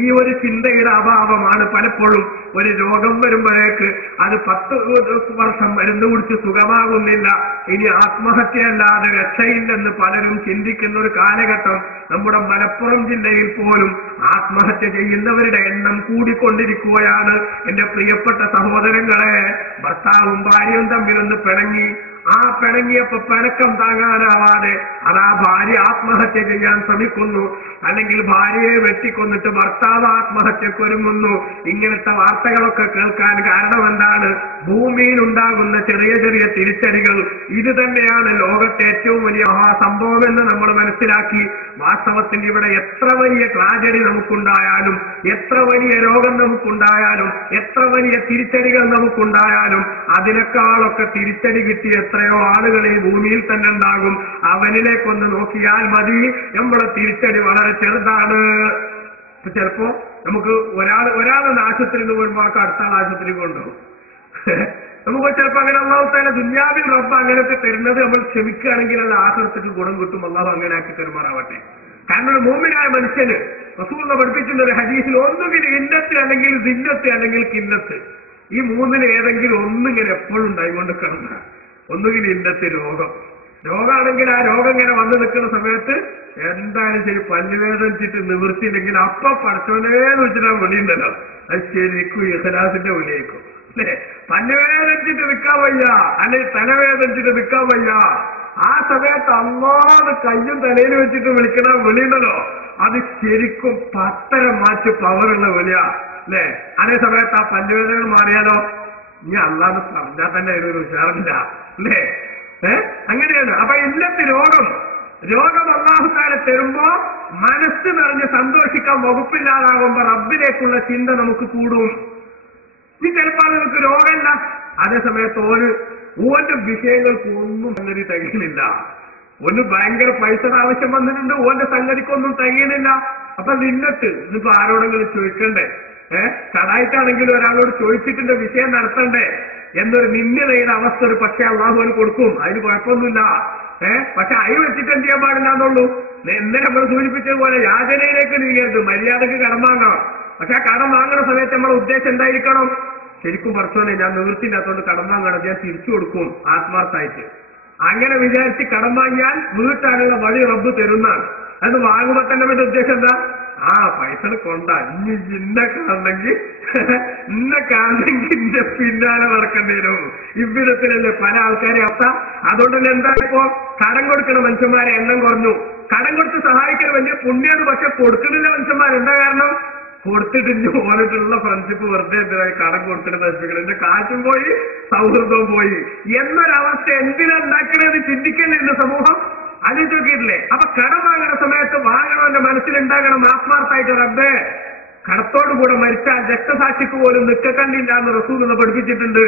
ഈ ഒരു ചിന്തയുടെ അഭാവമാണ് പലപ്പോഴും. ഒരു രോഗം വരുമ്പോഴേക്ക് അത് 10 വർഷം മരുന്ന് കുടിച്ച് സുഖമാകുന്നില്ല, ഇനി ആത്മഹത്യയല്ലാതെ രക്ഷയില്ലെന്ന് പലരും ചിന്തിക്കുന്ന ഒരു കാലഘട്ടം നമ്മുടെ മലപ്പുറം ജില്ലയിൽ പോലും ആത്മഹത്യ ചെയ്യുന്നവരുടെ എണ്ണം കൂടിക്കൊണ്ടിരിക്കുകയാണ്. എന്റെ പ്രിയപ്പെട്ട സഹോദരങ്ങളെ, ഭർത്താവും ഭാര്യയും തമ്മിലൊന്ന് പിണങ്ങി, ആ പിണങ്ങിയപ്പോ പിണക്കം താങ്ങാനാവാതെ അതാ ഭാര്യ ആത്മഹത്യ ചെയ്യാൻ ശ്രമിക്കുന്നു, അല്ലെങ്കിൽ ഭാര്യയെ വെട്ടിക്കൊന്നിട്ട് ഭർത്താവ് ആത്മഹത്യക്കൊരുങ്ങുന്നു. ഇങ്ങനത്തെ വാർത്തകളൊക്കെ കേൾക്കാൻ കാരണം എന്താണ്? ഭൂമിയിൽ ഉണ്ടാകുന്ന ചെറിയ ചെറിയ തിരിച്ചടികൾ. ഇത് തന്നെയാണ് ലോകത്തെ ഏറ്റവും വലിയ മഹാസംഭവം എന്ന് നമ്മൾ മനസ്സിലാക്കി. വാസ്തവത്തിൽ ഇവിടെ എത്ര വലിയ ട്രാജഡി നമുക്കുണ്ടായാലും, എത്ര വലിയ രോഗം നമുക്കുണ്ടായാലും, എത്ര വലിയ തിരിച്ചടികൾ നമുക്കുണ്ടായാലും അതിനേക്കാളൊക്കെ തിരിച്ചടി കിട്ടിയ എത്രയോ ആളുകൾ ഈ ഭൂമിയിൽ തന്നെ ഉണ്ടാകും. അവനിലേക്കൊന്ന് നോക്കിയാൽ മതി, നമ്മളെ തിരിച്ചടി വളരെ ചെറുതാണ്. ചിലപ്പോ നമുക്ക് ഒരാളൊന്ന് ആശുപത്രിയിൽ പോകുമ്പോൾ അടുത്ത ആൾ ആശുപത്രി കൊണ്ടുപോകും. നമുക്ക് ചിലപ്പോൾ അങ്ങനെ അല്ലാഹു തആല ദുനിയാവിൽ റബ്ബ് അങ്ങനെയൊക്കെ തരുന്നത് നമ്മൾ ക്ഷമിക്കുകയാണെങ്കിൽ അത് ആഖിറത്തിൽ ഗുണം കിട്ടും. അല്ലാഹു അങ്ങനെ ആക്കി തരുമാറാവട്ടെ. കാരണം ഒരു മുഅ്മിനായ മനുഷ്യന് റസൂൽ പഠിപ്പിക്കുന്ന ഒരു ഹദീസിൽ ഒന്നുകിൽ ഇന്നത്ത്, അല്ലെങ്കിൽ ദിന്നത്ത്, അല്ലെങ്കിൽ കിന്നത്ത്, ഈ മൂന്നിന് ഏതെങ്കിലും ഒന്നിങ്ങനെ എപ്പോഴും ഉണ്ടായിക്കൊണ്ട് കിടന്ന, ഒന്നുകിൽ ഇന്നത്തെ രോഗമാണെങ്കിൽ ആ രോഗം ഇങ്ങനെ വന്നു നിൽക്കുന്ന സമയത്ത് എന്തായാലും ശരി പല്ലുവേദനിച്ചിട്ട് നിവൃത്തിയില്ലെങ്കിൽ അപ്പ പഠിച്ചോനേന്ന് വെച്ചിട്ട് ആ വിളിയുണ്ടല്ലോ, അത് ശരിക്കും ഇഖ്ലാസിന്റെ വിളിയേക്കും അല്ലേ? പല്ലുവേദനിച്ചിട്ട് നിൽക്കാൻ വയ്യ, അല്ലെങ്കിൽ തലവേദനിച്ചിട്ട് നിൽക്കാൻ വയ്യ, ആ സമയത്ത് അമ്മാത് കയ്യും തലയിൽ വെച്ചിട്ട് വിളിക്കണ വിളിയുണ്ടല്ലോ, അത് ശരിക്കും പത്തരം മാറ്റി പവറുള്ള വിളിയാ അല്ലേ? അതേ സമയത്ത് ആ പല്ലുവേദന മാറിയാലോ, ഇനി അല്ലാന്ന് പറഞ്ഞാൽ തന്നെ അതിനൊരു ഉഷാറില്ല അല്ലേ? അങ്ങനെയാണ്. അപ്പൊ ഇന്നത്തെ രോഗം അല്ലാഹു തആല തരുമ്പോ മനസ്സ് നിറഞ്ഞ് സന്തോഷിക്കാൻ വകുപ്പില്ലാതാകുമ്പോ റബ്ബിലേക്കുള്ള ചിന്ത നമുക്ക് കൂടും. ഇനി ചിലപ്പോൾ നമുക്ക് രോഗമില്ല, അതേ സമയത്ത് ഓന്റെ വിഷയങ്ങൾക്ക് ഒന്നും സംഗതി തികയുന്നില്ല, ഒന്ന് ഭയങ്കര പൈസ ആവശ്യം വന്നിട്ടുണ്ട്, ഓന്റെ സംഗതിക്കൊന്നും തികയുന്നില്ല. അപ്പൊ ഇന്നിപ്പോ ആരോടെങ്കിലും ചോദിക്കണ്ടേ, കടായിട്ടാണെങ്കിലും ഒരാളോട് ചോദിച്ചിട്ടുണ്ട് വിഷയം നടത്തണ്ടേ എന്നൊരു നിന്ദയുടെ അവസ്ഥ ഒരു പക്ഷേ അള്ളാഹുവിന് കൊടുക്കും, അതിന് കുഴപ്പമൊന്നുമില്ല. പക്ഷെ അരി വെച്ചിട്ട് എന്ത് ചെയ്യാൻ പാടില്ല എന്നുള്ളൂ. ഇന്നലെ നമ്മൾ സൂചിപ്പിച്ചതുപോലെ യാചനയിലേക്ക് നീങ്ങരുത്, മര്യാദക്ക് കടം വാങ്ങണം. പക്ഷെ ആ കടം വാങ്ങുന്ന സമയത്ത് നമ്മുടെ ഉദ്ദേശം എന്തായിരിക്കണം? ശരിക്കും പറച്ചോനെ ഞാൻ നിവൃത്തിയില്ലാത്തതുകൊണ്ട് കടം വാങ്ങണം, ഞാൻ തിരിച്ചു കൊടുക്കും ആത്മാർത്ഥമായിട്ട്. അങ്ങനെ വിചാരിച്ച് കടം വാങ്ങിയാൽ വീട്ടാനുള്ള വഴി റബ്ബ് തരുന്നതാണ്. അത് വാങ്ങുമ്പോ തന്നെ അവന്റെ ഉദ്ദേശം എന്താ? ആ പൈസ കൊണ്ട ഇന്നെ കാണണമെങ്കിൽ ഇന്റെ പിന്നാലെ നടക്കേണ്ടി വരും. ഇவ்விധത്തിലല്ലേ പല ആൾക്കാരെ അവസ്ഥ. അതുകൊണ്ട് തന്നെ എന്താ, ഇപ്പോ കടം കൊടുക്കുന്ന മനുഷ്യന്മാരെ എണ്ണം കുറഞ്ഞു. കടം കൊടുത്ത് സഹായിക്കാൻ വലിയ പുണ്യാണ്, പക്ഷെ കൊടുക്കുന്നില്ല മനുഷ്യന്മാർ. എന്താ കാരണം? കൊടുത്തിട്ട് ഓരോട്ടുള്ള ഫ്രണ്ട്ഷിപ്പ് വെറുതെ കടം കൊടുത്തിട്ട് നശിപ്പിക്കണം, എന്റെ കാറ്റും പോയി സൗഹൃദവും പോയി എന്നൊരവസ്ഥ എന്തിനാ ഉണ്ടാക്കണേന്ന് ചിന്തിക്കണ്ടേ ഇന്ന് സമൂഹം? അതിൽ നോക്കിയിട്ടില്ലേ? അപ്പൊ കടം വാങ്ങുന്ന സമയത്ത് വാങ്ങണമെന്റെ മനസ്സിലുണ്ടാകണം ആത്മാർത്ഥമായിട്ട്, റബ്ബേ കടത്തോടുകൂടെ മരിച്ചാൽ രക്തസാക്ഷിക്ക് പോലും നിൽക്കണ്ടില്ല എന്ന് റസൂൽ പഠിപ്പിച്ചിട്ടുണ്ട്.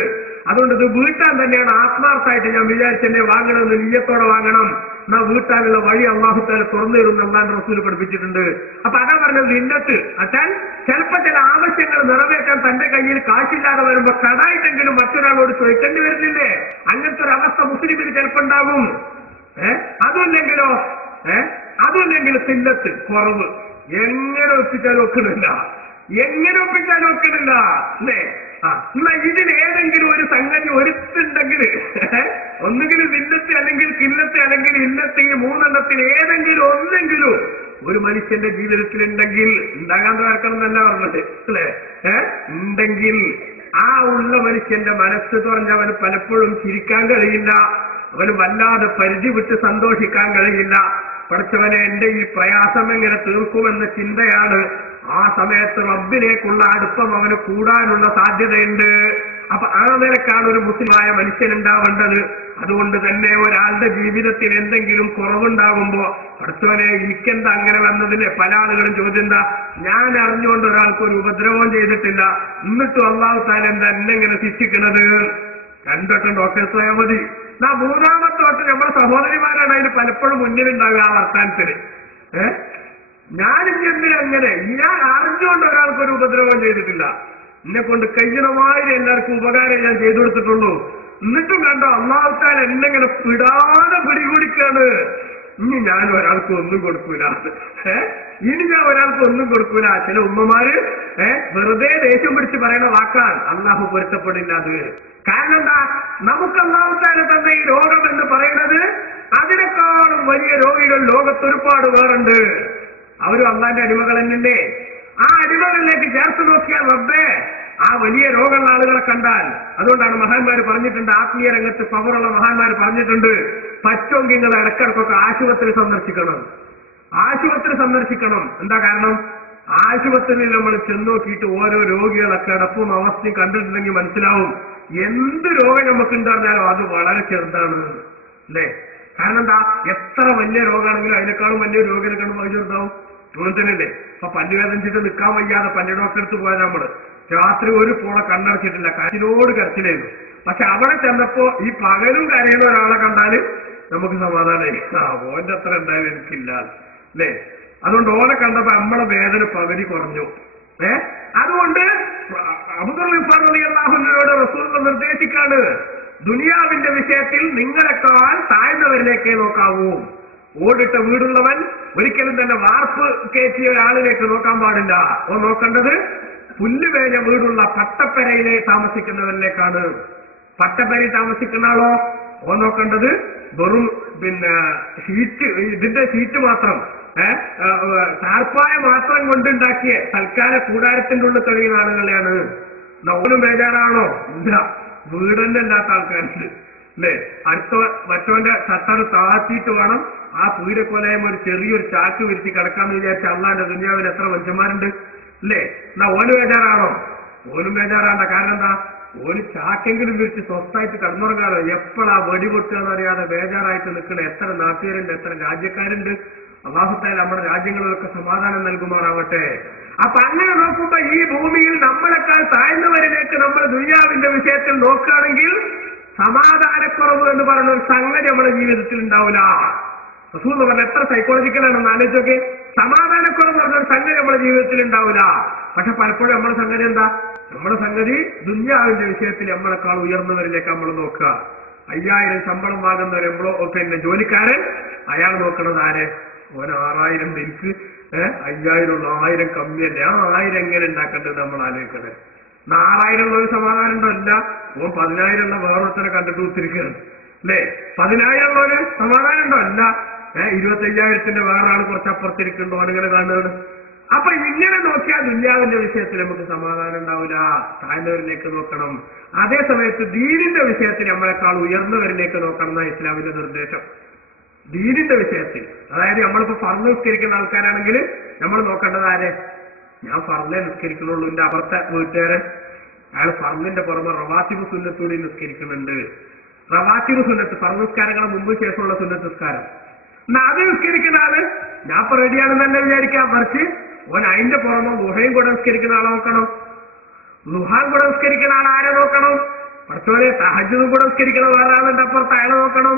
അതുകൊണ്ട് ഇത് വീട്ടാൻ തന്നെയാണ് ആത്മാർത്ഥമായിട്ട് ഞാൻ വിചാരിച്ചെന്നെ വാങ്ങണമെന്ന് നീയത്തോടെ വാങ്ങണം. എന്നാ വീട്ടാനുള്ള വഴി അല്ലാഹു തആല തുറന്നു തരും എന്നാണ് റസൂൽ പഠിപ്പിച്ചിട്ടുണ്ട്. അപ്പൊ അതാ പറഞ്ഞത് ഇന്നത്ത്. അച്ഛൻ ചിലപ്പോ ചില ആവശ്യങ്ങൾ നിറവേറ്റാൻ തന്റെ കയ്യിൽ കാശില്ലാതെ വരുമ്പോ കടായിട്ടെങ്കിലും മറ്റൊരാളോട് ചോദിക്കേണ്ടി വരുന്നില്ലേ? അങ്ങനത്തെ ഒരു അവസ്ഥ മുസ്ലിമിന് ചിലപ്പോ ഉണ്ടാകും. അതുമല്ലെങ്കിലോ തിന്നത്ത് കുറവ്, എങ്ങനെ ഒപ്പിച്ചാലും ഒക്കണില്ല അല്ലേ? എന്നാ ഇതിലേതെങ്കിലും ഒരു സംഗതി ഒരുത്തുണ്ടെങ്കിൽ, ഒന്നുകിൽ വില്ലത്ത്, അല്ലെങ്കിൽ കില്ലത്ത്, അല്ലെങ്കിൽ ഇല്ലത്ത്, ഈ മൂന്നെണ്ണത്തിൽ ഏതെങ്കിലും ഒന്നെങ്കിലും ഒരു മനുഷ്യന്റെ ജീവിതത്തിൽ ഉണ്ടെങ്കിൽ, ഉണ്ടാകാൻ നടക്കണം എന്നല്ല പറഞ്ഞത് അല്ലേ? ഉണ്ടെങ്കിൽ ആ ഉള്ള മനുഷ്യന്റെ മനസ്സ് തുറഞ്ഞവന് പലപ്പോഴും ചിരിക്കാൻ കഴിയില്ല, അവന് വല്ലാതെ പരിധി വിട്ട് സന്തോഷിക്കാൻ കഴിയില്ല. പഠിച്ചവനെ എന്റെ ഈ പ്രയാസം എങ്ങനെ തീർക്കുമെന്ന ചിന്തയാണ്. ആ സമയത്ത് റബ്ബിലേക്കുള്ള അടുപ്പം അവന് കൂടാനുള്ള സാധ്യതയുണ്ട്. അപ്പൊ ആ നിലക്കാണ് ഒരു മുസ്ലിമായ മനുഷ്യനുണ്ടാവേണ്ടത്. അതുകൊണ്ട് തന്നെ ഒരാളുടെ ജീവിതത്തിൽ എന്തെങ്കിലും കുറവുണ്ടാകുമ്പോ അടുത്തവനെ എനിക്കെന്താ അങ്ങനെ വന്നതിന് പല ആളുകളും ചോദ്യം എന്താ, ഞാൻ അറിഞ്ഞുകൊണ്ട് ഒരാൾക്ക് ഒരു ഉപദ്രവം ചെയ്തിട്ടില്ല, എന്നിട്ടും അള്ളാഹു താല എന്താ എന്നെ ഇങ്ങനെ ശിക്ഷിക്കണത്? രണ്ടോട്ടം ഡോക്ടേഴ്സ് പോയാൽ മതി. മൂന്നാമത്തെ വട്ടം നമ്മുടെ സഹോദരിമാരാണ് അതിന് പലപ്പോഴും മുന്നിലുണ്ടാവുക ആ വർത്താനത്തിന്. ഞാനിനി എന്തിനങ്ങനെ, ഞാൻ അറിഞ്ഞുകൊണ്ട് ഒരാൾക്കൊരു ഉപദ്രവം ചെയ്തിട്ടില്ല, എന്നെ കൊണ്ട് കഴിയണമാതിരി എല്ലാവർക്കും ഉപകാരം ഞാൻ ചെയ്തു കൊടുത്തിട്ടുള്ളൂ, എന്നിട്ടും കണ്ടോ അള്ളാഹു താല എന്നെങ്ങനെ പിടാതെ പിടികൂടിക്കാണ്, ഇനി ഞാൻ ഒരാൾക്ക് ഒന്നും കൊടുക്കൂല, ഇനി ഞാൻ ഒരാൾക്ക് ഒന്നും കൊടുക്കൂല. ചില ഉമ്മമാര് വെറുതെ ദേഷ്യം പിടിച്ച് പറയുന്ന വാക്കാണ്, അള്ളാഹു പൊരുത്തപ്പെടില്ല അത്. കാരണം എന്താ, നമുക്ക് അള്ളാഹു താല തന്ന ഈ രോഗം എന്ന് പറയുന്നത് അതിനേക്കാളും വലിയ രോഗികൾ ലോകത്തൊരുപാട് വേറുണ്ട്. അവരും അള്ളാന്റെ അടിമകൾ തന്നെയല്ലേ. ആ അടിമകളിലേക്ക് ചേർത്ത് നോക്കിയാൽ റബ്ബേ ആ വലിയ രോഗമുള്ള ആളുകളെ കണ്ടാൽ, അതുകൊണ്ടാണ് മഹാന്മാര് പറഞ്ഞിട്ടുണ്ട്, ആത്മീയ രംഗത്ത് പവറുള്ള മഹാന്മാര് പറഞ്ഞിട്ടുണ്ട്, പറ്റുമെങ്കിൽ നിങ്ങൾ ഇടക്കിടക്കൊക്കെ ആശുപത്രി സന്ദർശിക്കണം. ആശുപത്രി സന്ദർശിക്കണം. എന്താ കാരണം, ആശുപത്രിയിൽ നമ്മൾ ചെന്ന് നോക്കിയിട്ട് ഓരോ രോഗികളെ കിടപ്പും അവസ്ഥയും കണ്ടിട്ടുണ്ടെങ്കിൽ മനസ്സിലാവും എന്ത് രോഗം നമുക്കുണ്ടായിരുന്നാലും അത് വളരെ ചെറുതാണ് അല്ലേ. കാരണം എന്താ, എത്ര വലിയ രോഗമാണെങ്കിലും അതിനേക്കാളും വലിയ രോഗിനെ കാണുമ്പോൾ അത് ചെറുതാവും. അങ്ങനെ തന്നെയല്ലേ. അപ്പൊ പല്ലുവേദനിച്ചിട്ട് നിൽക്കാൻ വയ്യാതെ പല്ല് ഡോക്ടറെ അടുത്ത് പോയാൽ നമ്മള് രാത്രി ഒരു പോളെ കണ്ണടച്ചിട്ടില്ല, കരച്ചിലോട് കരച്ചിലായിരുന്നു. പക്ഷെ അവിടെ ചെന്നപ്പോ ഈ പകലും കരയുന്ന ഒരാളെ കണ്ടാല് നമുക്ക് സമാധാനമായി, ഓന്റെ അത്ര എന്തായാലും എനിക്കില്ല അല്ലേ. അതുകൊണ്ട് ഓനെ കണ്ടപ്പോ നമ്മളെ വേദന പകുതി കുറഞ്ഞു. അതുകൊണ്ട് അല്ലാഹുവിനോട് റസൂൽ നിർദ്ദേശിക്കാണ്, ദുനിയാവിന്റെ വിഷയത്തിൽ നിങ്ങളെക്കാൾ താഴ്ന്നവരിലേക്കേ നോക്കാവൂ. ഓടിട്ട വീടുള്ളവൻ ഒരിക്കലും തന്നെ വാർപ്പ് കയറ്റിയ ഒരാളിലേക്ക് നോക്കാൻ പാടില്ല. ഓ നോക്കേണ്ടത് പുല്ലുവേല വീടുള്ള പട്ടപ്പരയിലെ താമസിക്കുന്നവരിലേക്കാണ്. പട്ടപ്പരയിൽ താമസിക്കുന്ന ആളോ ഓ നോക്കേണ്ടത് വെറും ഷീറ്റ്, ഇതിന്റെ ഷീറ്റ് മാത്രം താർപ്പായ മാത്രം കൊണ്ടുണ്ടാക്കിയ തൽക്കാല കൂടാരത്തിന്റെ ഉള്ളിൽ കഴിയുന്ന ആളുകളെയാണ്. ഓനും ബേജാറാണോ? ഇല്ല, വീട് തന്നെ ഇല്ലാത്ത ആൾക്കാരുണ്ട് അല്ലേ. മറ്റവന്റെ ഷട്ടർ താഴ്ത്തിയിട്ട് വേണം ആ പീരക്കൊലയം ഒരു ചെറിയൊരു ചാക്ക് വിരിച്ച് കിടക്കാന്ന് വിചാരിച്ച അള്ളാന്റെ ദുനിയാവിൽ എത്ര മനുഷ്യന്മാരുണ്ട് അല്ലേ. ഓന് ബേജാറാണോ? ഓനും ബേജാറാണ്ട. കാരണം എന്താ, ഒരു ചാക്കെങ്കിലും വിരിച്ച് സ്വസ്ഥായിട്ട് കടന്നുറങ്ങാലോ. എപ്പോഴാ വെടിപൊട്ടുക എന്നറിയാതെ ബേജാറായിട്ട് നിൽക്കുന്ന എത്ര നാട്ടുകാരുണ്ട്, എത്ര രാജ്യക്കാരുണ്ട്. അല്ലാഹുത്താല നമ്മുടെ രാജ്യങ്ങളിലൊക്കെ സമാധാനം നൽകുമാറാവട്ടെ. അപ്പൊ അങ്ങനെ നോക്കുമ്പോ ഈ ഭൂമിയിൽ നമ്മളെക്കാൾ താഴ്ന്നവരിലേക്ക് നമ്മൾ ദുനിയാവിന്റെ വിഷയത്തിൽ നോക്കുകയാണെങ്കിൽ സമാധാനക്കുറവ് എന്ന് പറയുന്ന ഒരു സംഗതി നമ്മുടെ ജീവിതത്തിൽ ഉണ്ടാവില്ല. റസൂൽ പറഞ്ഞ എത്ര സൈക്കോളജിക്കലാണെന്ന് ആലോചിച്ചൊക്കെ. സമാധാനക്കുറവ് പറഞ്ഞൊരു സംഗതി നമ്മുടെ ജീവിതത്തിൽ ഉണ്ടാവില്ല. പക്ഷെ പലപ്പോഴും നമ്മുടെ സംഗതി എന്താ, നമ്മുടെ സംഗതി ദുനിയാവിന്റെ വിഷയത്തിൽ നമ്മളെക്കാൾ ഉയർന്നവരിലേക്ക് നമ്മൾ നോക്കുക. 5000 ശമ്പളം വാങ്ങുന്ന ഒരു ജോലിക്കാരൻ, അയാൾ നോക്കണത് ആരെ? ഓൻ 6000 എനിക്ക് 5000 ഉള്ള 1000 കമ്മിയല്ലേ, ആ 1000 എങ്ങനെ ഉണ്ടാക്കേണ്ടത് നമ്മൾ ആലോചിക്കണേ. 6000 ഉള്ള ഒരു സമാധാനം ഉണ്ടോ? അല്ല, ഓൻ 10000 ഉള്ള വേറൊരുത്തരെ കണ്ടിട്ട് ഉത്തിരിക്കുകയാണ് അല്ലേ. 10000 ഉള്ള ഒരു സമാധാനം ഉണ്ടോ? അല്ല, 25,000ന്റെ വേറെ ആൾ കുറച്ചപ്പുറത്തിരിക്കുന്നുണ്ടോ അങ്ങനെ കാണുകയാണ്. അപ്പൊ ഇങ്ങനെ നോക്കിയാൽ ദുനിയാവിന്റെ വിഷയത്തിൽ നമുക്ക് സമാധാനം ഉണ്ടാവില്ല. താഴ്ന്നവരിലേക്ക് നോക്കണം. അതേ സമയത്ത് ദീനിന്റെ വിഷയത്തിൽ നമ്മളെക്കാൾ ഉയർന്നവരിലേക്ക് നോക്കണം എന്നാണ് ഇസ്ലാമിന്റെ നിർദ്ദേശം. ദീനിന്റെ വിഷയത്തിൽ, അതായത് നമ്മളിപ്പോ ഫർദ് നിസ്കരിക്കുന്ന ആൾക്കാരാണെങ്കിൽ നമ്മൾ നോക്കേണ്ടത് ആരെ? ഞാൻ ഫർദേ നിസ്കരിക്കുന്നുള്ളൂ, എന്റെ അപ്പുറത്തെ വീട്ടുകാരൻ അയാൾ ഫർദിന്റെ പുറമെ റവാത്തിബ് സുന്നത്തൂടി നിസ്കരിക്കുന്നുണ്ട്. റവാത്തിബ് സുന്നത്ത് ഫർദ് നിസ്കാരങ്ങളെ മുമ്പ് ശേഷമുള്ള സുന്നത്ത് നിസ്കാരം. എന്നാ അത് നിസ്കരിക്കുന്ന ആള് ഞാൻ ഇപ്പൊ റെഡിയാണെന്ന് തന്നെ വിചാരിക്കാം. മറിച്ച് ഓൻ അതിന്റെ പുറമെ ലുഹയും കൂടെ നിസ്കരിക്കുന്ന ആളെ നോക്കണം. ലുഹാൻ കൂടെ നിസ്കരിക്കുന്ന ആൾ ആരെ നോക്കണം? പഠിച്ചോനെ തഹജ്ജുദും കൂടെ നിസ്കരിക്കുന്ന വേറെ ആളുടെ അപ്പുറത്ത് അയാളെ നോക്കണം.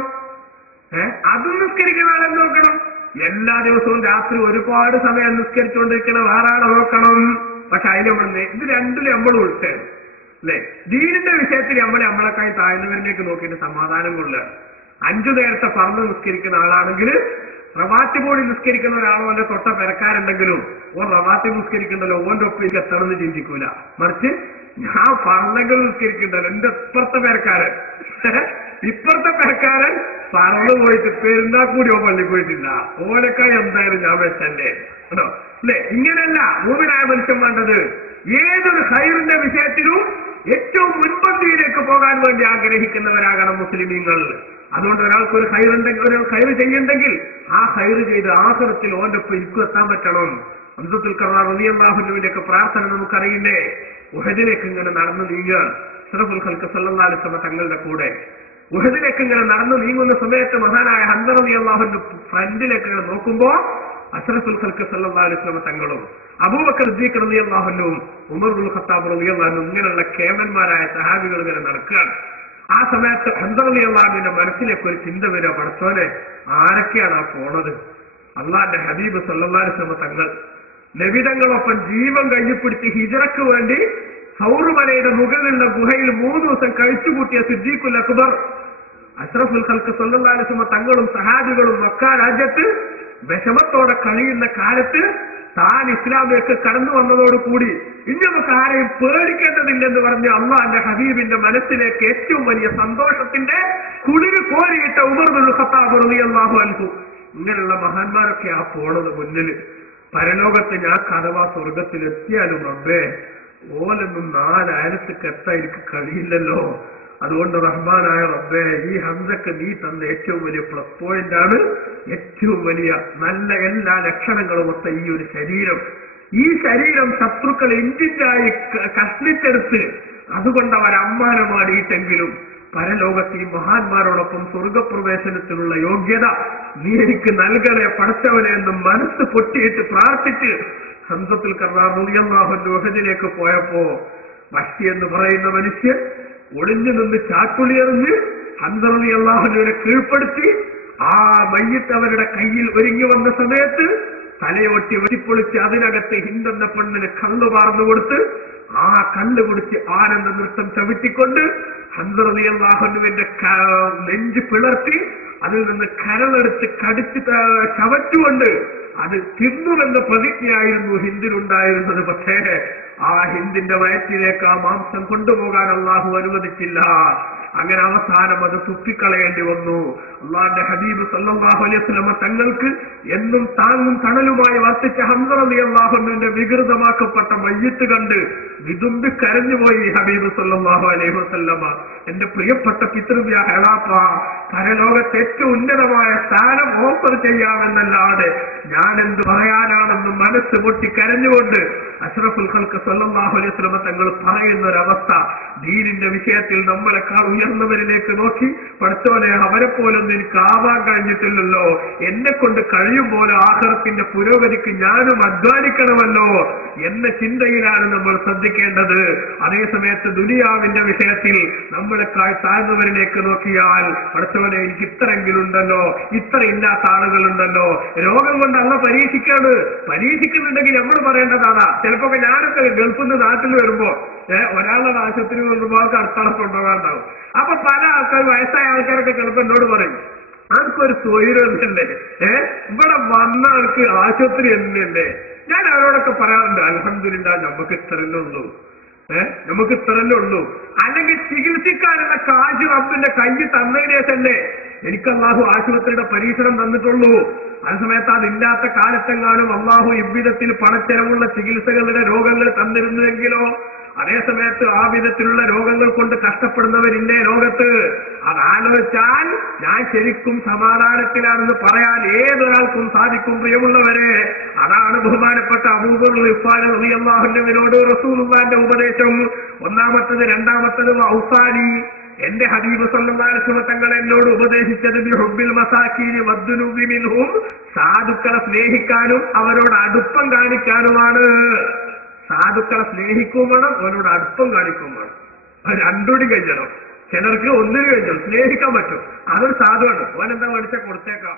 അതും നിസ്കരിക്കുന്ന ആളെ നോക്കണം. എല്ലാ ദിവസവും രാത്രി ഒരുപാട് സമയം നിസ്കരിച്ചുകൊണ്ടിരിക്കുന്ന വേറെ ആളെ നോക്കണം. പക്ഷെ അതിന് നമ്മൾ ഇത് രണ്ടിലും നമ്മൾ ഉൾട്ടാണ് അല്ലെ. ദീനിന്റെ വിഷയത്തിൽ നമ്മളെക്കായി താഴ്ന്നവരിലേക്ക് നോക്കിയിട്ട് സമാധാനം കൊള്ളുക. 5 നേരത്തെ ഫർദ് നിസ്കരിക്കുന്ന ആളാണെങ്കിൽ റവാത്തിബ് കൂടി നിസ്കരിക്കുന്ന ഒരാളോ അല്ലെ തൊട്ട പെരക്കാരുണ്ടെങ്കിലും ഓൻ റവാത്തിബ് നിസ്കരിക്കണ്ടല്ലോ, ഓന്റെ ഒപ്പം എത്തണമെന്ന് ചിന്തിക്കൂല. മറിച്ച് ഞാൻ ഫർദെങ്കിലും നിസ്കരിക്കണ്ടല്ലോ, എന്റെ ഇപ്പുറത്തെ പെരക്കാരൻ ഫർദ് പോയിട്ട് പെരുന്നാൾ കൂടി ഓൻ പള്ളി പോയിട്ടില്ല, ഓനക്കായി എന്തായാലും ഞാൻ വെച്ചല്ലേ കേട്ടോ അല്ലെ. ഇങ്ങനെയല്ല മൂമിനായ മനുഷ്യൻ വേണ്ടത്. ഏതൊരു ഖൈറിന്റെ വിഷയത്തിലും ഏറ്റവും മുൻപന്തിയിലേക്ക് പോകാൻ വേണ്ടി ആഗ്രഹിക്കുന്നവരാകണം മുസ്ലിമീങ്ങൾ. അതുകൊണ്ട് ഒരാൾക്ക് ഒരു ഖൈറ് ചെയ്യുന്നുണ്ടെങ്കിൽ ആ ഖൈറ് ചെയ്ത് ആഖിറത്തിൽ ഓന്റെ ഒപ്പം ഇക്കും എത്താൻ പറ്റണം. ഹംസത്തുൽ ഖറാർ റളിയല്ലാഹു അൻഹുവിന്റെ ഒക്കെ പ്രാർത്ഥന നമുക്കറിയില്ലേ. ഉഹദിലേക്ക് ഇങ്ങനെ നടന്നു നീങ്ങുക അഷ്റഫുൽ ഖൽഖ് സല്ലല്ലാഹു അലൈഹി വസല്ലം തങ്ങളുടെ കൂടെ. ഉഹദിലേക്ക് ഇങ്ങനെ നടന്നു നീങ്ങുന്ന സമയത്ത് മഹാനായ ഹംസ റളിയല്ലാഹു അൻഹു ഫ്രണ്ടിലേക്ക് ഇങ്ങനെ നോക്കുമ്പോ അഷ്റഫുൽ ഖൽഖ് സല്ലല്ലാഹു അലൈഹി വസല്ലം തങ്ങളും അബൂബക്കർ സിദ്ദീഖ് റളിയല്ലാഹു അൻഹുവും ഉമർ ഇബ്നുൽ ഖത്താബ് റളിയല്ലാഹു അൻഹു ഇങ്ങനെയുള്ള കേമന്മാരായ സഹാബികൾ ഇങ്ങനെ നടക്കുകയാണ്. ആ സമയത്ത് ഹംസ റളിയല്ലാഹു അൻഹുവിന്റെ മനസ്സിലേക്ക് ഒരു ചിന്ത വരിക, പടച്ചോനെ ആരൊക്കെയാണ് ആ പോണത്? അള്ളാന്റെ ഹബീബ് സല്ലല്ലാഹു അലൈഹി വസല്ലം തങ്ങൾ നബിതങ്ങളൊപ്പം ജീവൻ കയ്യിപ്പിടിച്ച് ഹിജറക്ക് വേണ്ടി സൗറുമലയുടെ മുകളിലുള്ള ഗുഹയിൽ 3 ദിവസം കഴിച്ചുകൂട്ടിയ സിദ്ദീഖുൽ അക്ബർ അഷ്റഫുൽ ഖൽഖ് സല്ലല്ലാഹു അലൈഹി വസല്ലം തങ്ങളും സഹാബികളും മക്ക രാജ്യത്ത് വിഷമത്തോടെ കഴിയുന്ന കാലത്ത് താൻ ഇസ്ലാമിലേക്ക് കടന്നു വന്നതോടുകൂടി ഇനി നമുക്ക് ആരെയും പേടിക്കേണ്ടതില്ലെന്ന് പറഞ്ഞ് അള്ളാന്റെ ഹബീബിന്റെ മനസ്സിലേക്ക് ഏറ്റവും വലിയ സന്തോഷത്തിന്റെ കുളിര് കോരിയിട്ട ഉമർ ഇബ്നുൽ ഖത്താബ് റളിയല്ലാഹു അൻഹു. ഇങ്ങനെയുള്ള മഹാന്മാരൊക്കെ ആ പോണത് മുന്നിൽ. പരലോകത്ത് ഞാൻ അഥവാ സ്വർഗത്തിലെത്തിയാലും റബ്ബേ ഓലൊന്നും 4 അയലത്തേക്ക് എത്താൻ എനിക്ക് കഴിയില്ലല്ലോ. അതുകൊണ്ട് റഹ്മാനായ റബ്ബേ, ഈ ഹംസക്ക് നീ തന്ന ഏറ്റവും വലിയ പ്ലസ് പോയിന്റ് ആണ്, ഏറ്റവും വലിയ നല്ല എല്ലാ ലക്ഷണങ്ങളും ഒത്ത ഈ ഒരു ശരീരം. ഈ ശരീരം ശത്രുക്കൾ ഇഞ്ചിഞ്ചായി കഷ്ണിച്ചെടുത്ത് അതുകൊണ്ട് അവർ അമ്മാനമാടിയിട്ടെങ്കിലും പരലോകത്ത് ഈ മഹാന്മാരോടൊപ്പം സ്വർഗപ്രവേശനത്തിനുള്ള യോഗ്യത നീ എനിക്ക് നൽകണേ പടച്ചവനെ എന്ന് മനസ്സ് പൊട്ടിയിട്ട് പ്രാർത്ഥിച്ച് ഹംസത്തുൽ കർറാർ റളിയല്ലാഹു അൻഹു ഉഹദിലേക്ക് പോയപ്പോ വഹ്ശി എന്ന് പറയുന്ന മനുഷ്യൻ ഒളിഞ്ഞു നിന്ന് ചാട്ടുളിയെറിഞ്ഞ് ഹംസ റളിയല്ലാഹു അൻഹുവിനെ കീഴ്പ്പെടുത്തി ആ മയ്യിത്ത് അവരുടെ കയ്യിൽ ഒരുങ്ങി വന്ന സമയത്ത് തലയൊട്ടി വെട്ടിപ്പൊളിച്ച് അതിനകത്ത് ഹിന്ദെന്ന പെണ്ണിന് കള്ളു പാർന്നു കൊടുത്ത് ആ കള്ളു കുടിച്ച് ആനന്ദ നൃത്തം ചവിട്ടിക്കൊണ്ട് ഹംസ റളിയല്ലാഹു അൻഹുവിന്റെ നെഞ്ച് പിളർത്തി അതിൽ നിന്ന് കരളെടുത്ത് കടിച്ച് ചവറ്റുകൊണ്ട് അത് തിന്നുമെന്ന പ്രതിജ്ഞയായിരുന്നു ഹിന്ദിനുണ്ടായിരുന്നത്. പക്ഷേ ആ ഹിന്ദിന്റെ വയറ്റിലേക്ക് ആ മാംസം കൊണ്ടുപോകാൻ അള്ളാഹു അനുവദിച്ചില്ല. അങ്ങനെ അവസാനം അത് തുപ്പിക്കളയേണ്ടി വന്നു. അള്ളാഹുന്റെ ഹബീബ് സല്ലല്ലാഹു അലൈഹി വസല്ലം തങ്ങൾക്ക് എന്നും താങ്ങും തണലുമായി വർത്തിച്ച ഹംസ റളിയല്ലാഹു അൻഹുവിന്റെ വികൃതമാക്കപ്പെട്ട മയ്യിത്ത് കണ്ട് വിതുമ്പി കരഞ്ഞുപോയി ഹബീബ് സല്ലല്ലാഹു അലൈഹി വസല്ലം. എന്റെ പ്രിയപ്പെട്ട പിതൃവ്യ ഹെളാപ്പ, പരലോകത്ത് ഏറ്റവും ഉന്നതമായ സ്ഥാനം ഓഫർ ചെയ്യാമെന്നല്ലാതെ ഞാൻ എന്ത് പറയാനാണെന്ന് മനസ്സ് പൊട്ടി കരഞ്ഞുകൊണ്ട് അഷ്റഫുൽ ഖൽഖ് സല്ലല്ലാഹു അലൈഹി വസല്ലം തങ്ങൾ പറയുന്ന ഒരവസ്ഥ. ദീനിന്റെ വിഷയത്തിൽ നമ്മളെക്കാൾ ഉയർന്നവരിലേക്ക് നോക്കി പഠിച്ചോനെ അവരെ പോലൊന്നും എനിക്ക് ആവാൻ കഴിഞ്ഞിട്ടില്ലല്ലോ, എന്നെ കൊണ്ട് കഴിയുമ്പോൾ ആഖിറത്തിന്റെ പുരോഗതിക്ക് ഞാനും അധ്വാനിക്കണമല്ലോ എന്ന ചിന്തയിലാണ് നമ്മൾ ശ്രദ്ധിക്കേണ്ടത്. അതേസമയത്ത് ദുനിയാവിന്റെ വിഷയത്തിൽ നമ്മളെക്കാൾ താഴ്ന്നവരിലേക്ക് നോക്കിയാൽ പഠിച്ചോനെ എനിക്ക് ഇത്രയെങ്കിലും ഉണ്ടല്ലോ, ഇത്ര ഇല്ലാത്ത ആളുകളുണ്ടല്ലോ. രോഗം കൊണ്ട് അല്ല പരീക്ഷിക്കുന്നുണ്ടെങ്കിൽ നമ്മൾ പറയേണ്ടതാണ്. ചിലപ്പോ ഞാനൊക്കെ ഗൾഫിൽ നിന്ന് നാട്ടിൽ വരുമ്പോ ഒരാളുടെ ആശുപത്രി കൊണ്ടുപോ അടുത്തള കൊണ്ടുപോകാണ്ടാവും. അപ്പൊ പല ആൾക്കാർ വയസ്സായ ആൾക്കാരൊക്കെ ചിലപ്പോ എന്നോട് പറയും ആൾക്കൊരു സ്വൈരല്ലേ, ഇവിടെ വന്ന ആൾക്ക് ആശുപത്രി എന്നല്ലേ. ഞാൻ അവരോടൊക്കെ പറയാറുണ്ട് അൽഹംദുലില്ലാഹ് നമുക്ക് ഇത്രയല്ലേ ഉള്ളൂ. അല്ലെങ്കിൽ ചികിത്സിക്കാനുള്ള കാശ് റബ്ബിന്റെ കയ്യിൽ തന്നതിനെ തന്നെ എനിക്ക് അല്ലാഹു ആശുപത്രിയുടെ പരീക്ഷണം തന്നിട്ടുള്ളൂ. അതേസമയത്ത് അതില്ലാത്ത കാലത്തെങ്ങാനും അല്ലാഹു ഇவ்விധത്തിൽ പണച്ചെലവുള്ള ചികിത്സകളുടെ രോഗങ്ങൾ തന്നിരുന്നുവെങ്കിലോ, അതേസമയത്ത് ആ വിധത്തിലുള്ള രോഗങ്ങൾ കൊണ്ട് കഷ്ടപ്പെടുന്നവരില്ലേ ലോകത്ത്. അതാലോചിച്ചാൽ ഞാൻ ശരിക്കും സമാധാനത്തിലാണെന്ന് പറയാൻ ഏതൊരാൾക്കും സാധിക്കും. പ്രിയമുള്ളവരെ, അതാണ് ബഹുമാനപ്പെട്ട അബൂബക്കർ ഗിഫാരി റളിയല്ലാഹു അൻഹുവിനോട് റസൂലുള്ളാഹിന്റെ ഉപദേശം. ഒന്നാമത്തത്. രണ്ടാമത്തത് ഔസാനി, എന്റെ ഹബീബ് സല്ലല്ലാഹു അലൈഹി വസല്ലം തങ്ങൾ എന്നോട് ഉപദേശിച്ചത് ബിഹുബ്ബിൽ മസാകീനി വദ്ദുനൂബി മിൻഹും, സാധുക്കളെ സ്നേഹിക്കാനും അവരോട് അടുപ്പം കാണിക്കാനുമാണ്. സാധുക്കളെ സ്നേഹിക്കും വേണം, അവരോട് അടുപ്പം കാണിക്കും വേണം. രണ്ടുകൂടി കഴിഞ്ഞണം. ചിലർക്ക് ഒന്നിനു കഴിഞ്ഞു സ്നേഹിക്കാൻ പറ്റും, അതൊരു സാധുവാണ്. അവനെന്താ മേടിച്ചാൽ കൊടുത്തേക്കാം.